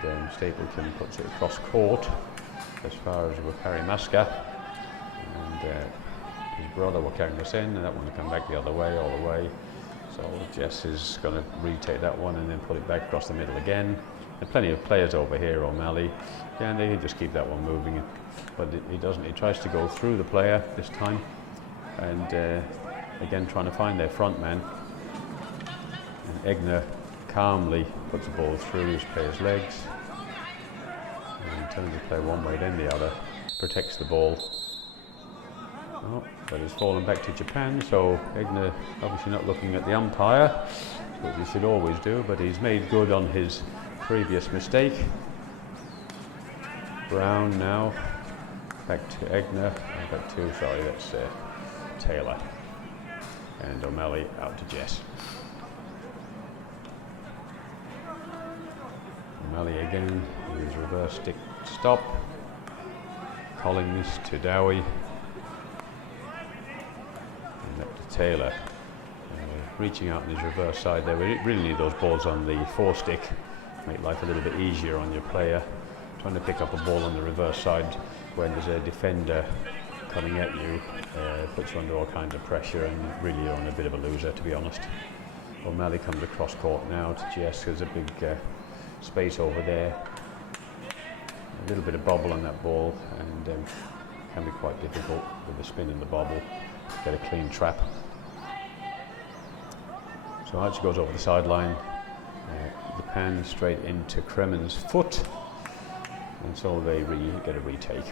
and Stapleton puts it across court as far as Wakari Maska, and his brother Wakari Masen, and that one will come back the other way, all the way. So Jess is going to retake that one and then put it back across the middle again. There are plenty of players over here, O'Malley. Yeah, and they can just keep that one moving, but he doesn't. He tries to go through the player this time, and again trying to find their front man. And Egner calmly puts the ball through his player's legs, and turns the play one way then the other, protects the ball. Oh, but it's fallen back to Japan, so Egner obviously not looking at the umpire, which he should always do, but he's made good on his previous mistake. Brown now, back to Egner, back to, sorry, that's Taylor. And O'Malley out to Jess. O'Malley again with his reverse stick stop. Collins to Dowie. And up to Taylor. Reaching out on his reverse side there. We really need those balls on the four-stick. Make life a little bit easier on your player. Trying to pick up a ball on the reverse side when there's a defender coming at you puts you under all kinds of pressure, and really you're on a bit of a loser, to be honest. O'Malley comes across court now to Jess. There's a big space over there. A little bit of bobble on that ball, and can be quite difficult with the spin and the bobble to get a clean trap. So Archie goes over the sideline. The pan straight into Kremen's foot, and so they get a retake.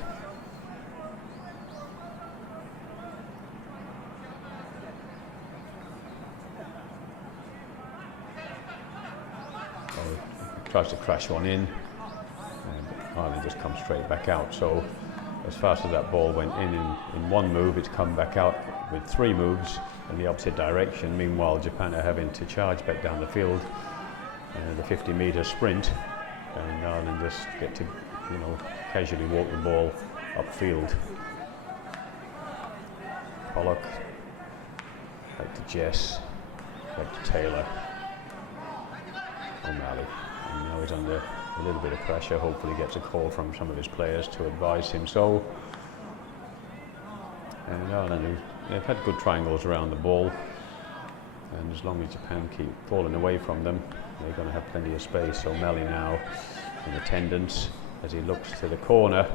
Tries to crash one in, and Ireland just comes straight back out. So as fast as that ball went in one move, it's come back out with three moves in the opposite direction. Meanwhile, Japan are having to charge back down the field, the 50-metre sprint, and Ireland just get to, casually walk the ball upfield. Pollock, back to Jess, back to Taylor, O'Malley. And now he's under a little bit of pressure. Hopefully gets a call from some of his players to advise him so. And Ireland, they've had good triangles around the ball, and as long as Japan keep falling away from them, they're going to have plenty of space. So O'Malley now in attendance as he looks to the corner.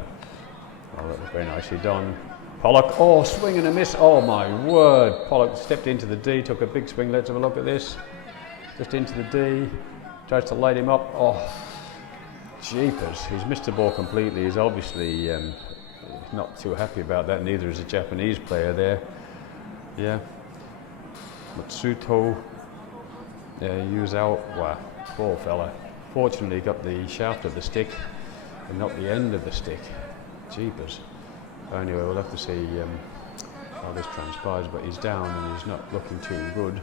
Well, that was very nicely done. Pollock, oh, swing and a miss. Oh my word. Pollock stepped into the D, took a big swing. Let's have a look at this. Just into the D. Tries to light him up. Oh, jeepers. He's missed the ball completely. He's obviously not too happy about that. Neither is a Japanese player there. Yeah. Matsuto. Yuzao. Wow, poor fella. Fortunately, got the shaft of the stick and not the end of the stick. Jeepers. Anyway, we'll have to see how this transpires, but he's down and he's not looking too good.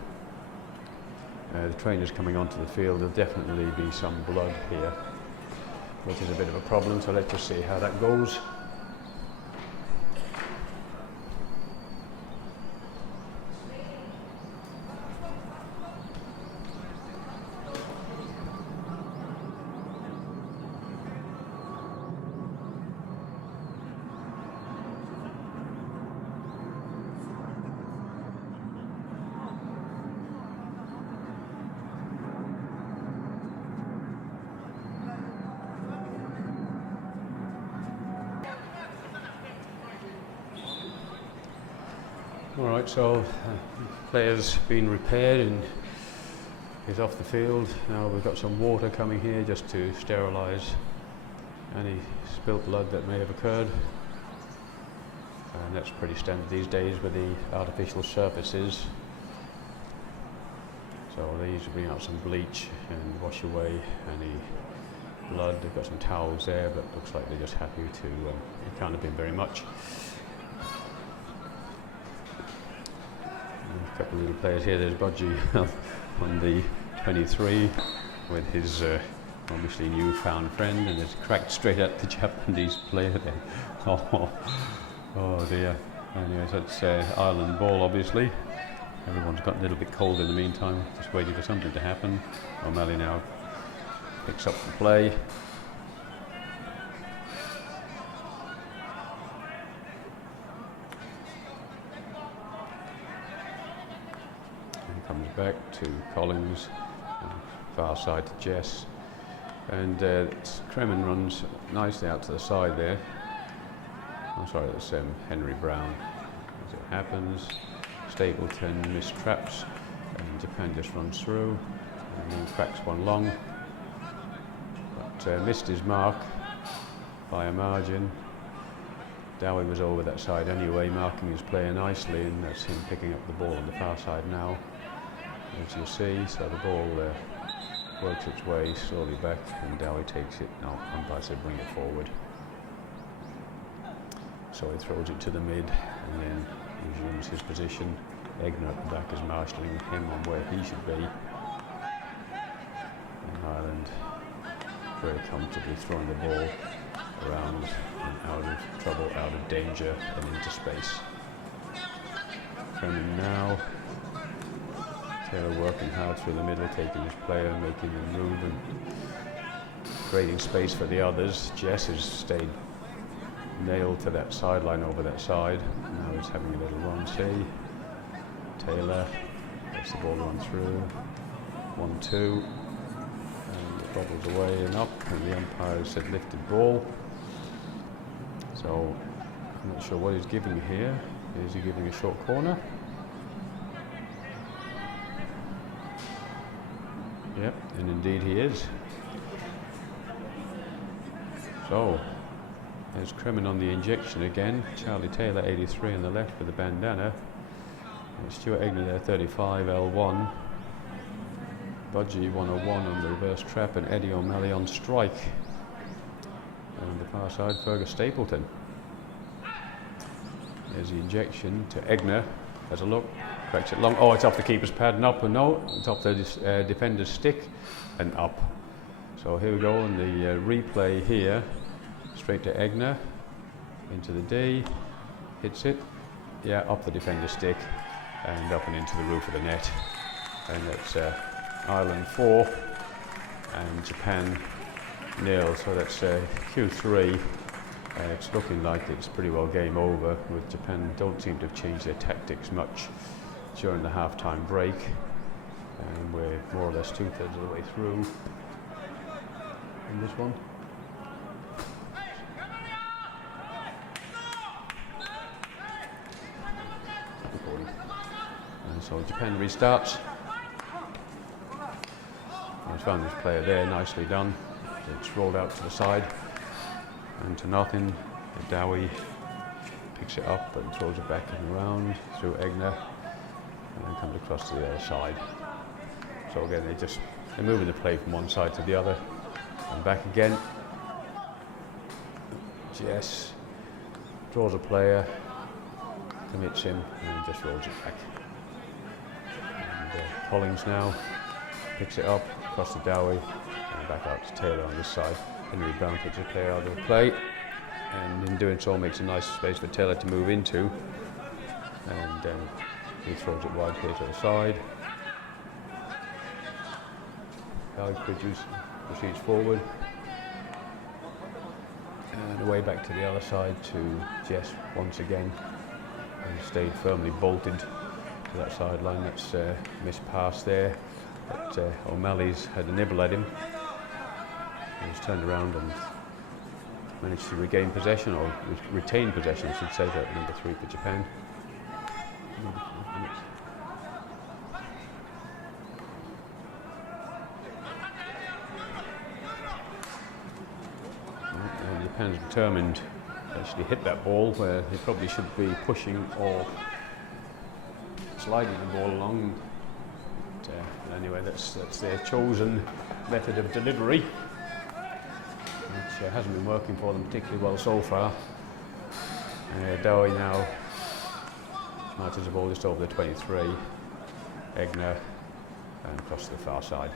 The trainer's coming onto the field. There'll definitely be some blood here, which is a bit of a problem, so let's just see how that goes. Alright, so player's been repaired and he's off the field. Now we've got some water coming here just to sterilise any spilt blood that may have occurred. And that's pretty standard these days with the artificial surfaces. So they usually bring out some bleach and wash away any blood. They've got some towels there, but looks like they're just happy to, it can't have been very much. A couple of little players here. There's Budgie on the 23 with his obviously newfound friend, and it's cracked straight at the Japanese player there. Oh dear. Anyways, that's Ireland ball, obviously. Everyone's got a little bit cold in the meantime, just waiting for something to happen. O'Malley now picks up the play. And comes back to Collins, far side to Jess. And Kremen runs nicely out to the side there. I'm sorry, that's Henry Brown. As it happens, Stapleton mistraps, and Japan just runs through and then cracks one long. But missed his mark by a margin. Dowie was over that side anyway, marking his player nicely, and that's him picking up the ball on the far side now. As you see, so the ball works its way slowly back, and Dowie takes it. No, umpire said bring it forward. So he throws it to the mid and then resumes his position. Egner at the back is marshalling him on where he should be. And Ireland very comfortably throwing the ball around and out of trouble, out of danger and into space. Kremen now. Taylor working hard through the middle, taking his player, making him move and creating space for the others. Jess has stayed nailed to that sideline over that side. Now he's having a little run, see. Taylor lets the ball run through. 1-2. And it bobbles away and up, and the umpire said lifted ball. So I'm not sure what he's giving here. Is he giving a short corner? Yep, and indeed he is. So there's Kremen on the injection again. Charlie Taylor, 83 on the left with the bandana. And Stuart Egner there, 35, L1. Budgie, 101 on the reverse trap, and Eddie O'Malley on strike. And on the far side, Fergus Stapleton. There's the injection to Egner. Has a look, cracks it long. Oh, it's off the keeper's pad and up, and no, it's off the defender's stick and up. So here we go on the replay here. Straight to Egner, into the D, hits it, yeah, up the defender's stick, and up and into the roof of the net. And that's Ireland 4 and Japan 0. So that's Q3. It's looking like it's pretty well game over, with Japan don't seem to have changed their tactics much during the half-time break. And we're more or less 2/3 of the way through in this one. So Japan restarts. He's found his player there, nicely done. It's rolled out to the side and to nothing. Dowie picks it up and throws it back and around through Egner, and then comes across to the other side. So again, they're moving the play from one side to the other and back again. Jess draws a player, commits him, and just rolls it back. Collins now picks it up across to Dowie and back out to Taylor on this side. Henry Brown takes a player out of the play, and in doing so makes a nice space for Taylor to move into, and he throws it wide here to the side. Dowie proceeds forward and away back to the other side to Jess once again, and stayed firmly bolted to that sideline. That's missed pass there, but O'Malley's had a nibble at him. He's turned around and managed to regain possession, or retain possession, I should say, at number 3 for Japan. And Japan's determined to actually hit that ball where they probably should be pushing or sliding the ball along. But anyway, that's their chosen method of delivery, which hasn't been working for them particularly well so far. Dowie now marches the ball just over the 23, Egner, and across to the far side.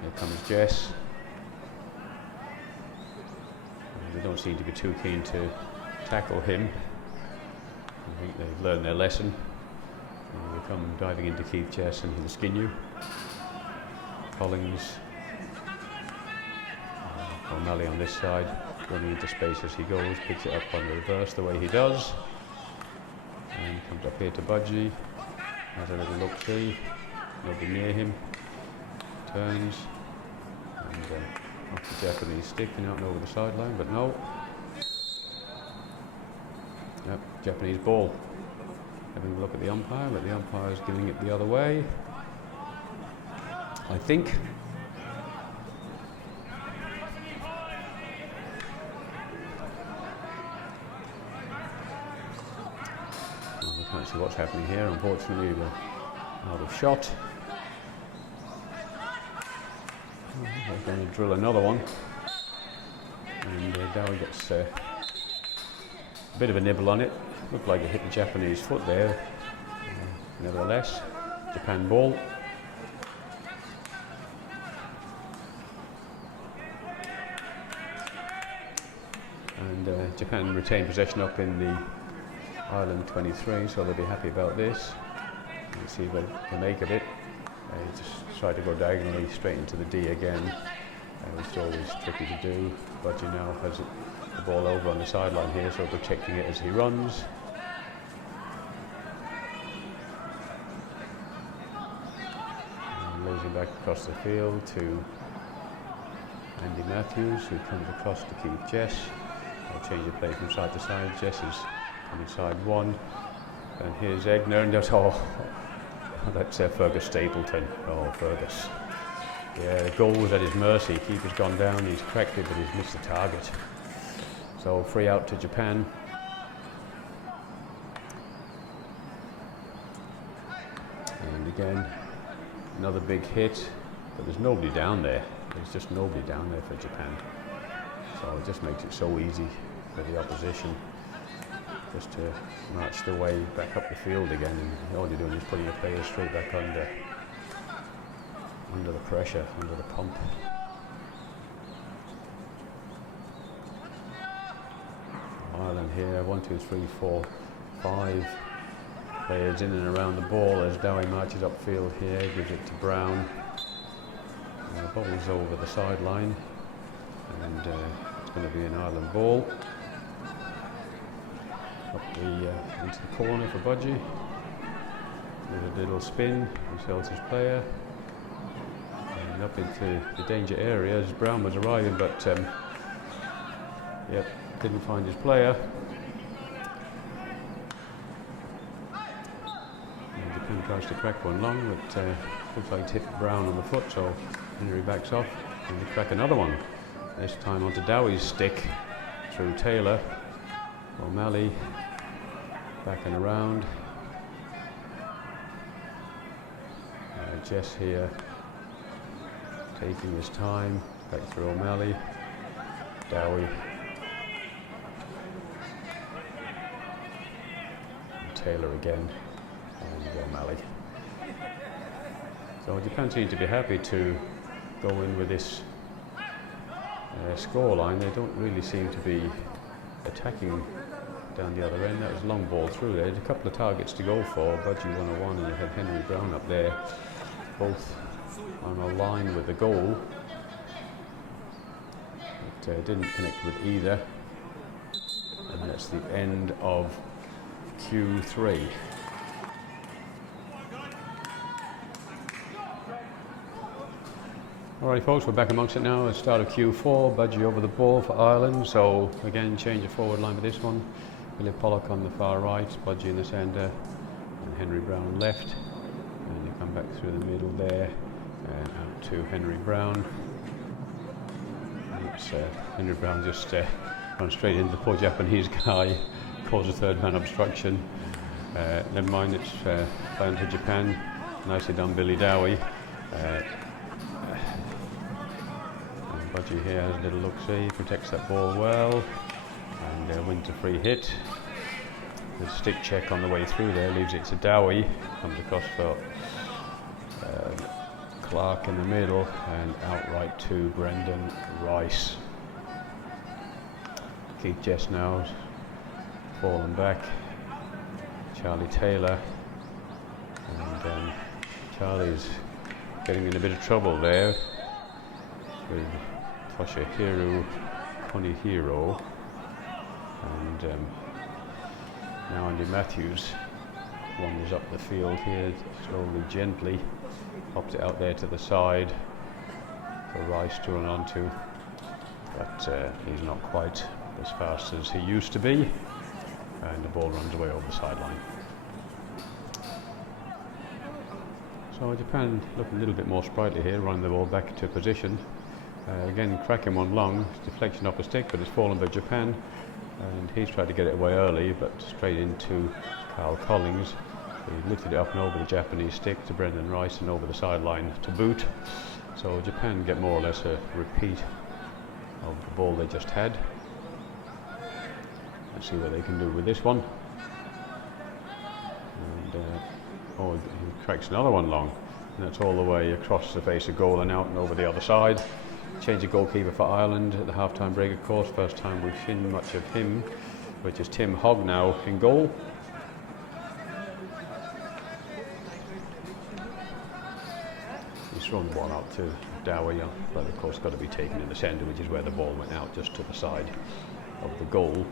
Here comes Jess. They don't seem to be too keen to tackle him. I think they've learned their lesson. And they come diving into Keith Jess and he'll skin you. Collins. O'Malley on this side, running into space as he goes, picks it up on the reverse the way he does. And comes up here to Budgie. Has a little look-see. Nobody near him. Turns. And off the Japanese stick and out and over the sideline, but no. Yep, Japanese ball. Having a look at the umpire, but the umpire is giving it the other way. I think. Well, we can't see what's happening here. Unfortunately, we're out of shot. They're going to drill another one, and Dowie gets a bit of a nibble on it. Looked like it hit the Japanese foot there. Nevertheless, Japan ball. And Japan retain possession up in the Ireland 23, so they'll be happy about this. Let's see what they make of it. Just try to go diagonally straight into the D again, which is always tricky to do. Budgie now has the ball over on the sideline here, so protecting it as he runs. And lays him back across the field to Andy Matthews, who comes across to Keith Jess. I'll change the play from side to side. Jess is coming side one, and here's Egner, and that's Fergus Stapleton. Oh, Fergus. Yeah, the goal was at his mercy. Keeper's gone down, he's cracked it, but he's missed the target. So free out to Japan. And again, another big hit, but there's nobody down there. There's just nobody down there for Japan. So it just makes it so easy for the opposition just to march their way back up the field again, and all you're doing is putting the players straight back under the pressure, under the pump. Ireland here, 1, 2, 3, 4, 5 players in and around the ball as Dowie marches upfield here, gives it to Brown. Bobbles over the sideline, and it's going to be an Ireland ball. Up into the corner for Budgie. With a little spin, he sells his player. And up into the danger area as Brown was arriving, but didn't find his player. And Japan tries to crack one long, but looks like it hit Brown on the foot, so Henry backs off and they crack another one. This time onto Dowie's stick through Taylor. O'Malley back and around. Jess here taking his time, back through O'Malley. Dowie. And Taylor again. And O'Malley. So Japan seem to be happy to go in with this scoreline. They don't really seem to be attacking down the other end. That was a long ball through there. A couple of targets to go for. Budgie 101, and they had Henry Brown up there, both on a line with the goal. It didn't connect with either. And that's the end of Q3. Alright folks, we're back amongst it now at the start of Q4. Budgie over the ball for Ireland, so again change the forward line with this one. Billy Pollock on the far right, Budgie in the centre, and Henry Brown left. And you come back through the middle there, and out to Henry Brown. It's Henry Brown just gone straight into the poor Japanese guy, caused a third man obstruction. Never mind, it's down to Japan. Nicely done, Billy Dowie. Budgie here has a little look-see, protects that ball well, and wins a free hit. Good stick check on the way through there, leaves it to Dowie, comes across for Clark in the middle and outright to Brendan Rice. Keith Jess now falling back, Charlie Taylor, and Charlie's getting in a bit of trouble there with Toshihiru Konihiro, and now Andy Matthews wanders up the field here slowly, gently, pops it out there to the side for Rice to run onto, but he's not quite as fast as he used to be, and the ball runs away over the sideline. So Japan looking a little bit more sprightly here, running the ball back into position. Again, cracking one long, deflection off a stick, but it's fallen by Japan, and he's tried to get it away early, but straight into Carl Collins. He lifted it up and over the Japanese stick to Brendan Rice and over the sideline to boot. So Japan get more or less a repeat of the ball they just had. Let's see what they can do with this one. And oh, he cracks another one long, and that's all the way across the face of goal and out and over the other side. Change of goalkeeper for Ireland at the half-time break, of course. First time we've seen much of him, which is Tim Hogg now in goal. He's thrown the ball out to Dowie, but of course got to be taken in the centre, which is where the ball went out, just to the side of the goal.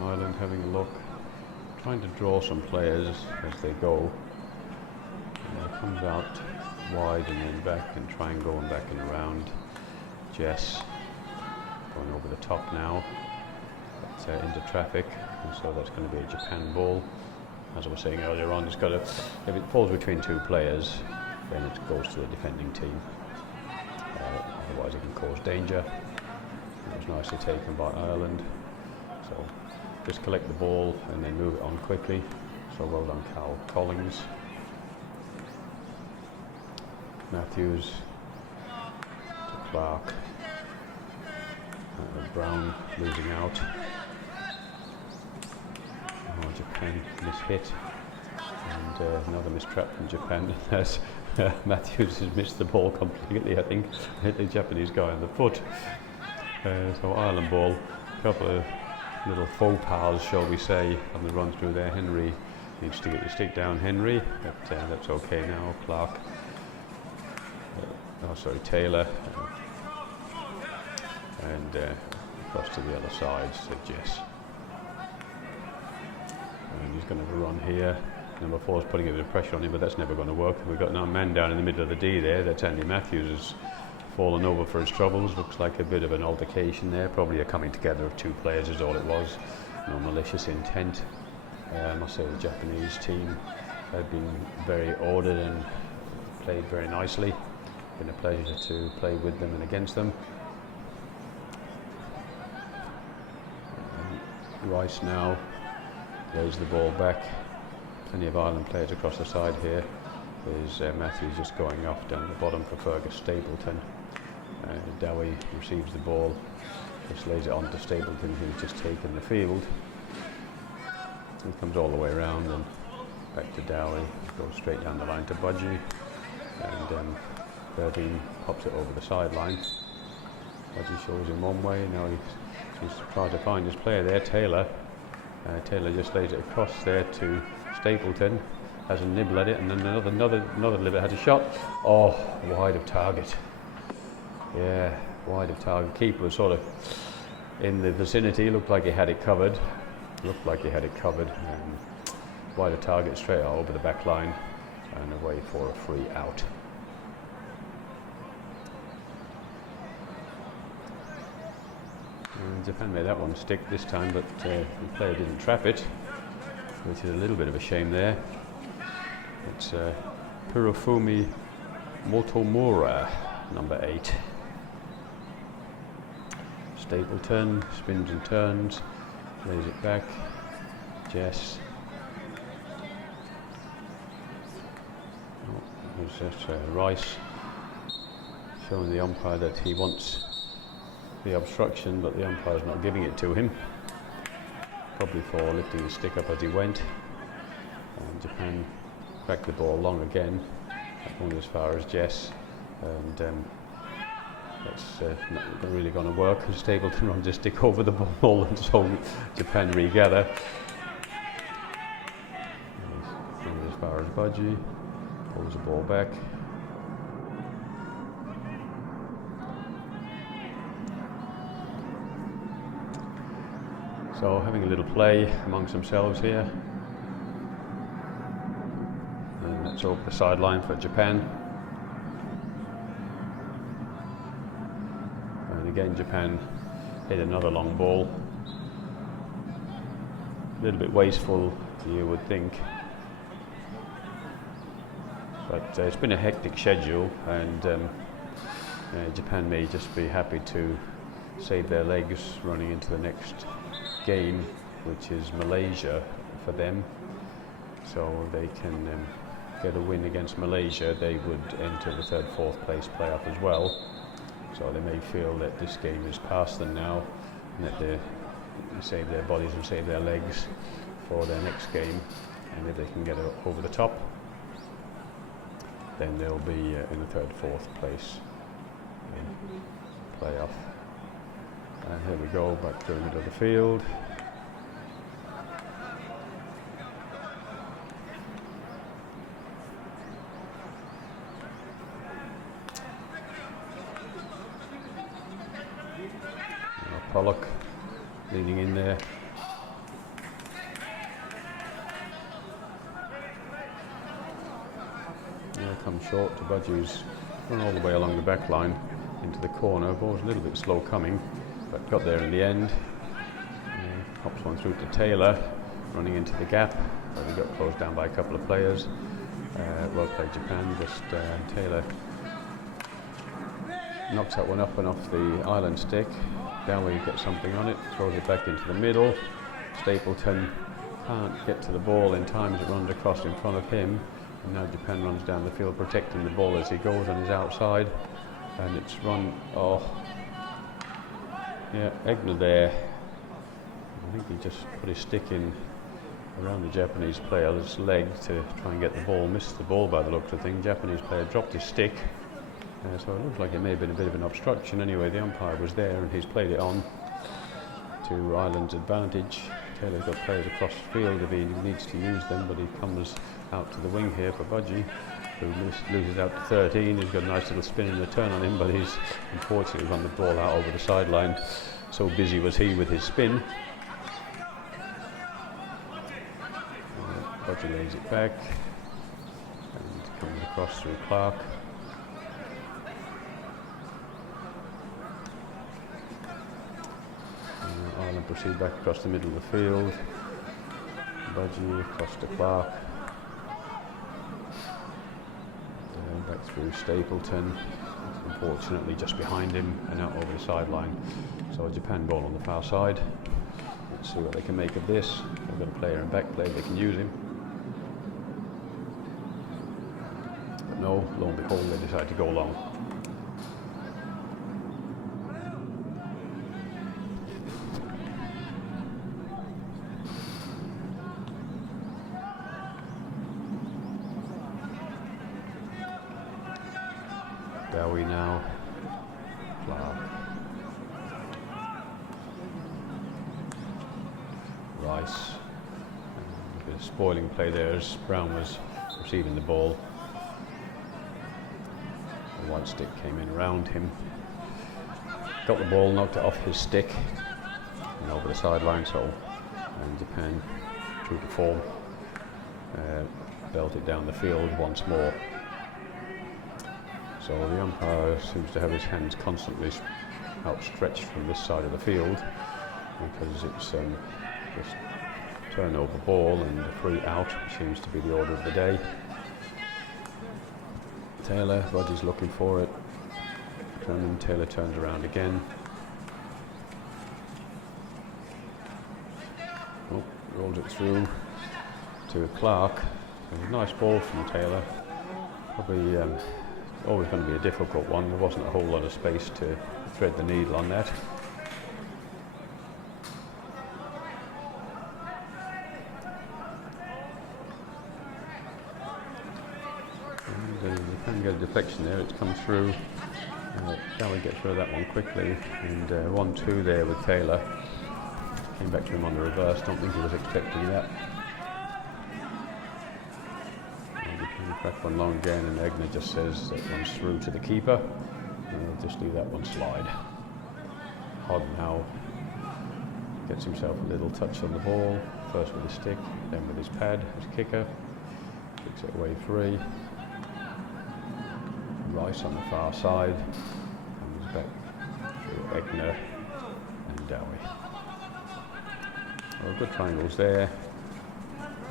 Ireland having a look, trying to draw some players as they go. Comes out wide and then back and triangle and back and around. Jess going over the top now, but into traffic, and so that's going to be a Japan ball. As I was saying earlier on, it's got to, if it falls between two players, then it goes to the defending team. Otherwise it can cause danger. It was nicely taken by Ireland. So just collect the ball and then move it on quickly. So well done, Carl Collins. Matthews to Clark. Brown losing out. Oh, Japan mishit. And another mistrap from Japan. As Matthews has missed the ball completely, I think. Hit the Japanese guy on the foot. So Ireland ball. A couple of little faux pas, shall we say, on the run through there. Henry needs to get your stick down, Henry, but that's okay now. Clark, Taylor, and across to the other side, so Jess. And he's going to run here. Number 4 is putting a bit of pressure on him, but that's never going to work. We've got no man down in the middle of the D there. That's Andy Matthews has fallen over for his troubles. Looks like a bit of an altercation there. Probably a coming together of two players is all it was. No malicious intent. I must say the Japanese team have been very ordered and played very nicely. Been a pleasure to play with them and against them. Rice now lays the ball back. Plenty of Ireland players across the side here. There's Matthews just going off down the bottom for Fergus Stapleton. Dowie receives the ball, just lays it on to Stapleton, who's just taken the field. He comes all the way around and back to Dowie, goes straight down the line to Budgie, and Bervine pops it over the sideline. Budgie shows him one way, now he's trying to find his player there, Taylor. Taylor just lays it across there to Stapleton, has a nibble at it, and then another nibble, has a shot. Oh, wide of target. Yeah, wide of target. Keeper was sort of in the vicinity, looked like he had it covered. Wide of target, straight over the back line and away for a free out. And Japan made that one stick this time, but the player didn't trap it, which is a little bit of a shame there. It's Hirofumi Motomura, number 8. Stapleton spins and turns, lays it back. Jess. Who's that? Rice. showing the umpire that he wants the obstruction, but the umpire's not giving it to him, probably for lifting his stick up as he went. And Japan cracked the ball long again, going as far as Jess, and that's not really going to work. Stapleton runs his stick over the ball, and so Japan regather. Going as far as Budgie, pulls the ball back. So having a little play amongst themselves here. And that's over the sideline for Japan. And again Japan hit another long ball. A little bit wasteful, you would think. But it's been a hectic schedule, and Japan may just be happy to save their legs running into the next game, which is Malaysia for them. So they can get a win against Malaysia, they would enter the third, fourth place playoff as well. So they may feel that this game is past them now, and that they save their bodies and save their legs for their next game. And if they can get over the top, then they'll be in the third, fourth place playoff. And here we go, back to the middle of the field. Pollock leaning in there. Come short to Budgie's run all the way along the back line into the corner. Ball was a little bit slow coming, but got there in the end. Pops one through to Taylor, running into the gap, but he got closed down by a couple of players. Well played Japan, just Taylor knocks that one up and off the island stick. Dowie gets something on it, throws it back into the middle. Stapleton can't get to the ball in time as it runs across in front of him. And now Japan runs down the field protecting the ball as he goes on his outside. And it's run, Egner there. I think he just put his stick in around the Japanese player's leg to try and get the ball, missed the ball by the looks of things. Japanese player dropped his stick. So it looks like it may have been a bit of an obstruction. Anyway, the umpire was there and he's played it on to Ireland's advantage. Taylor's got players across the field if he needs to use them, but he comes out to the wing here for Budgie, who loses out to 13. He's got a nice little spin and return on him, but he's unfortunately run the ball out over the sideline. So busy was he with his spin. Budgie lays it back and comes across through Clark. Ireland proceed back across the middle of the field. Budgie across to Clark. Back through Stapleton. Unfortunately just behind him and out over the sideline. So Japan ball on the far side. Let's see what they can make of this. They've got a player in back play, they can use him. But no, lo and behold, they decide to go long. Dowie now, Clark, Rice, a bit of spoiling play there as Brown was receiving the ball. The white stick came in around him, got the ball, knocked it off his stick and over the sideline, and Japan, true to form, belted down the field once more. So the umpire seems to have his hands constantly outstretched from this side of the field, because it's just turnover ball and a free out seems to be the order of the day. Taylor, Budgie's looking for it. Taylor turns around again. Rolls it through to Clark. A nice ball from Taylor. Probably always going to be a difficult one. There wasn't a whole lot of space to thread the needle on that. And you can get a deflection there, it's come through. Dowie gets rid of that one quickly, and 1-2 there with Taylor. Came back to him on the reverse, don't think he was expecting that. And he can crack one long again, and Egner just says that one's through to the keeper. And we'll just leave that one slide. Hod now gets himself a little touch on the ball, first with his stick, then with his pad, his kicker. Kicks it away free. Rice on the far side, comes back through Egner and Dowie. Well, good triangles there.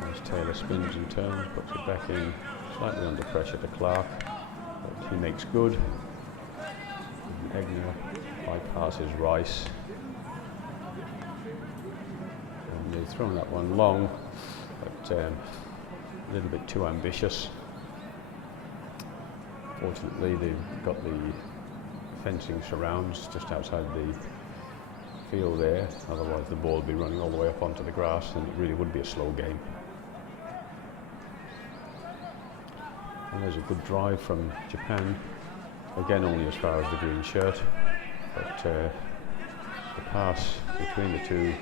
As Taylor spins and turns, puts it back in, slightly under pressure to Clark, but he makes good. And Egner bypasses Rice. And they've thrown that one long, but a little bit too ambitious. Fortunately, they've got the fencing surrounds just outside the field there, otherwise the ball would be running all the way up onto the grass and it really would be a slow game. And there's a good drive from Japan, again only as far as the green shirt, but the pass between the two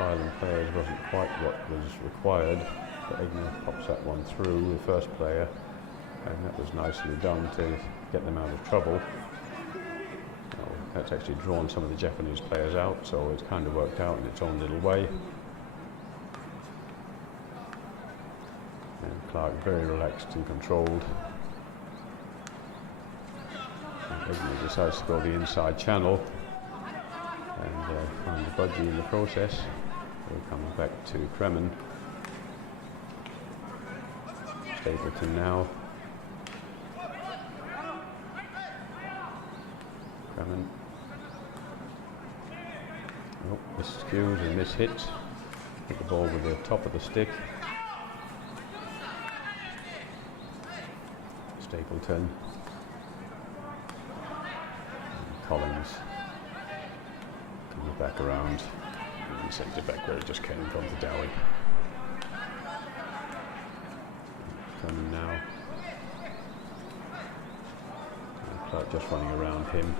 Ireland players wasn't quite what was required, but Egner pops that one through the first player. And that was nicely done to get them out of trouble. Well, that's actually drawn some of the Japanese players out, so it's kind of worked out in its own little way. And Clark very relaxed and controlled. And Egner decides to go the inside channel and find the budgie in the process. So it comes back to Kremen. Stapleton now. Oh, miscues and mishits. Hit the ball with the top of the stick. Stapleton. And Collins. Coming back around. And sends it back where it just came from to Dowie. Coming now. And Clark just running around him.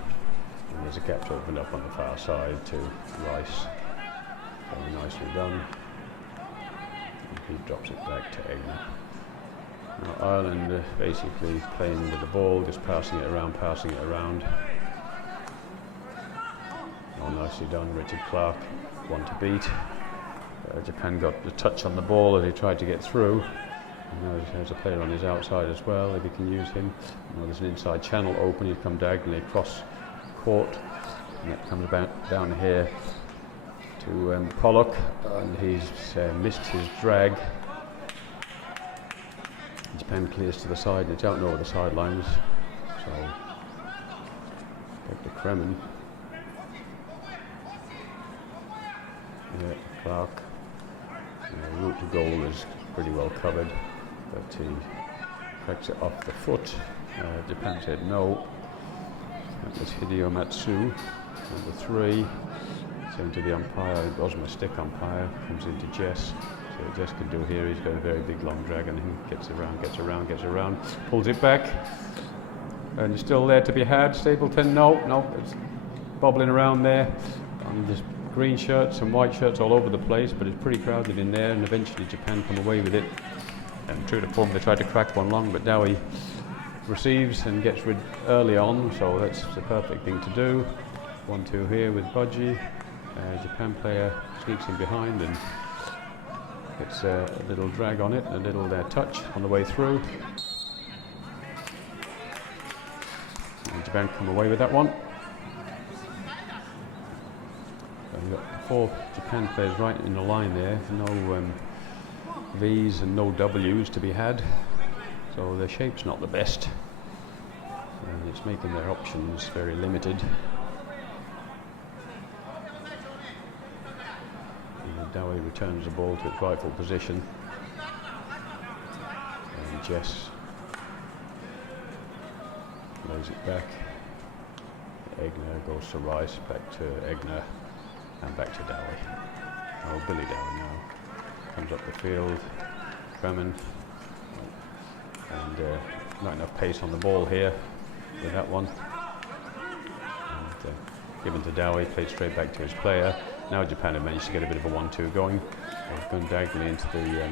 And there's a gap to open up on the far side to Rice. Very nicely done. And he drops it back to Egner. Now Ireland basically playing with the ball, just passing it around, passing it around. Oh, nicely done, Richard Clark, one to beat. Japan got the touch on the ball as he tried to get through. And now there's a player on his outside as well, if he can use him. Now there's an inside channel open, he'd come diagonally across court, and that comes about down here to Pollock, and he's missed his drag. Japan clears to the side, and it's out and over the sidelines, so back to Kremen. Yeah, Clark. Route to goal is pretty well covered, but he cracks it off the foot. Japan said no. That was Hideo Matsu, number 3. Sent to the umpire, it was my stick umpire, comes into Jess. So what Jess can do here, he's got a very big long drag and he gets around, pulls it back. And it's still there to be had. Stapleton, no, it's bobbling around there. And there's green shirts and white shirts all over the place, but it's pretty crowded in there, and eventually Japan come away with it. And true to form, they tried to crack one long, but Dowie receives and gets rid early on, so that's the perfect thing to do. 1-2 here with Budgie. Japan player sneaks in behind and gets a little drag on it, a little touch on the way through. And Japan come away with that one. So we've got 4 Japan players right in the line there, no V's and no W's to be had. So their shape's not the best, and it's making their options very limited. And Dowie returns the ball to its rightful position, and Jess lays it back. Egner goes to Rice, back to Egner, and back to Dowie. Oh, Billy Dowie now comes up the field. Kremen, and not enough pace on the ball here with that one. And given to Dowie, played straight back to his player. Now Japan have managed to get a bit of a 1-2 going. They've gone diagonally into the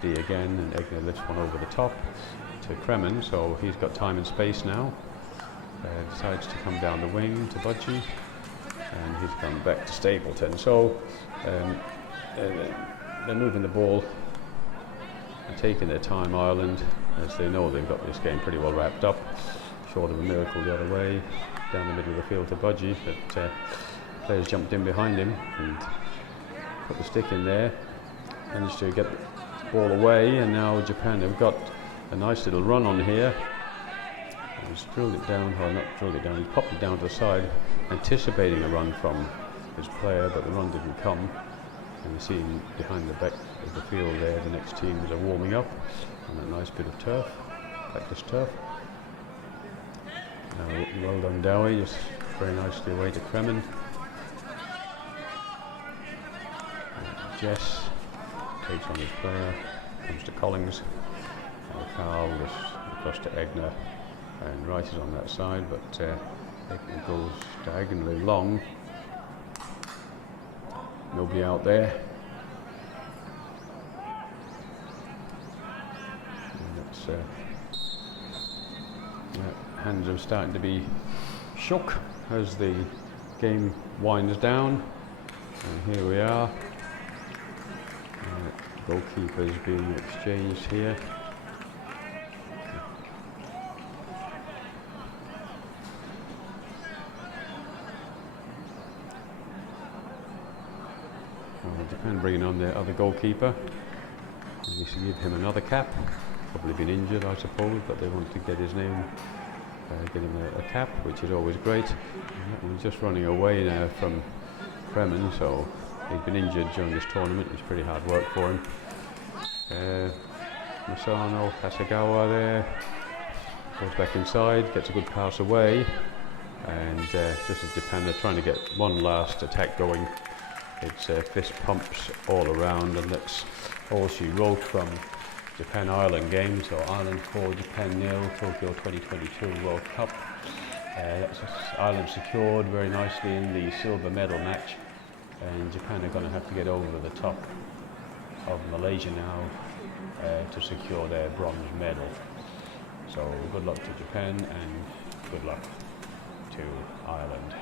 D again, and Egner lifts one over the top to Kremen, so he's got time and space now. Decides to come down the wing to Budgie, and he's gone back to Stapleton. So they're moving the ball and taking their time, Ireland, as they know they've got this game pretty well wrapped up. Short of a miracle the other way, down the middle of the field to Budgie, but players jumped in behind him and put the stick in there, managed to get the ball away, and now Japan have got a nice little run on here. He's drilled it down, or not drilled it down, he's popped it down to the side, anticipating a run from his player, but the run didn't come. And you see him behind the back of the field there, the next teams are warming up on that nice bit of turf, practice turf. Now, well done Dowie, just very nicely away to Kremen. Jess takes on his player, comes to Collins. Carl just across to Egner, and Rice is on that side, but Egner goes diagonally long. Nobody out there. And hands are starting to be shook as the game winds down. And here we are. Goalkeepers being exchanged here. Japan bringing on their other goalkeeper. We should give him another cap. Probably been injured, I suppose, but they want to get his name, get him a cap, which is always great. And he's just running away now from Kremen, so he's been injured during this tournament. It's pretty hard work for him. Masano Kasagawa there goes back inside, gets a good pass away, and this is Japan. They're trying to get one last attack going. It's fist pumps all around, and that's all she wrote from Japan-Ireland game. So Ireland 4, Japan 0, Tokyo 2022 World Cup. That's Ireland secured very nicely in the silver medal match, and Japan are going to have to get over the top of Malaysia now to secure their bronze medal. So good luck to Japan and good luck to Ireland.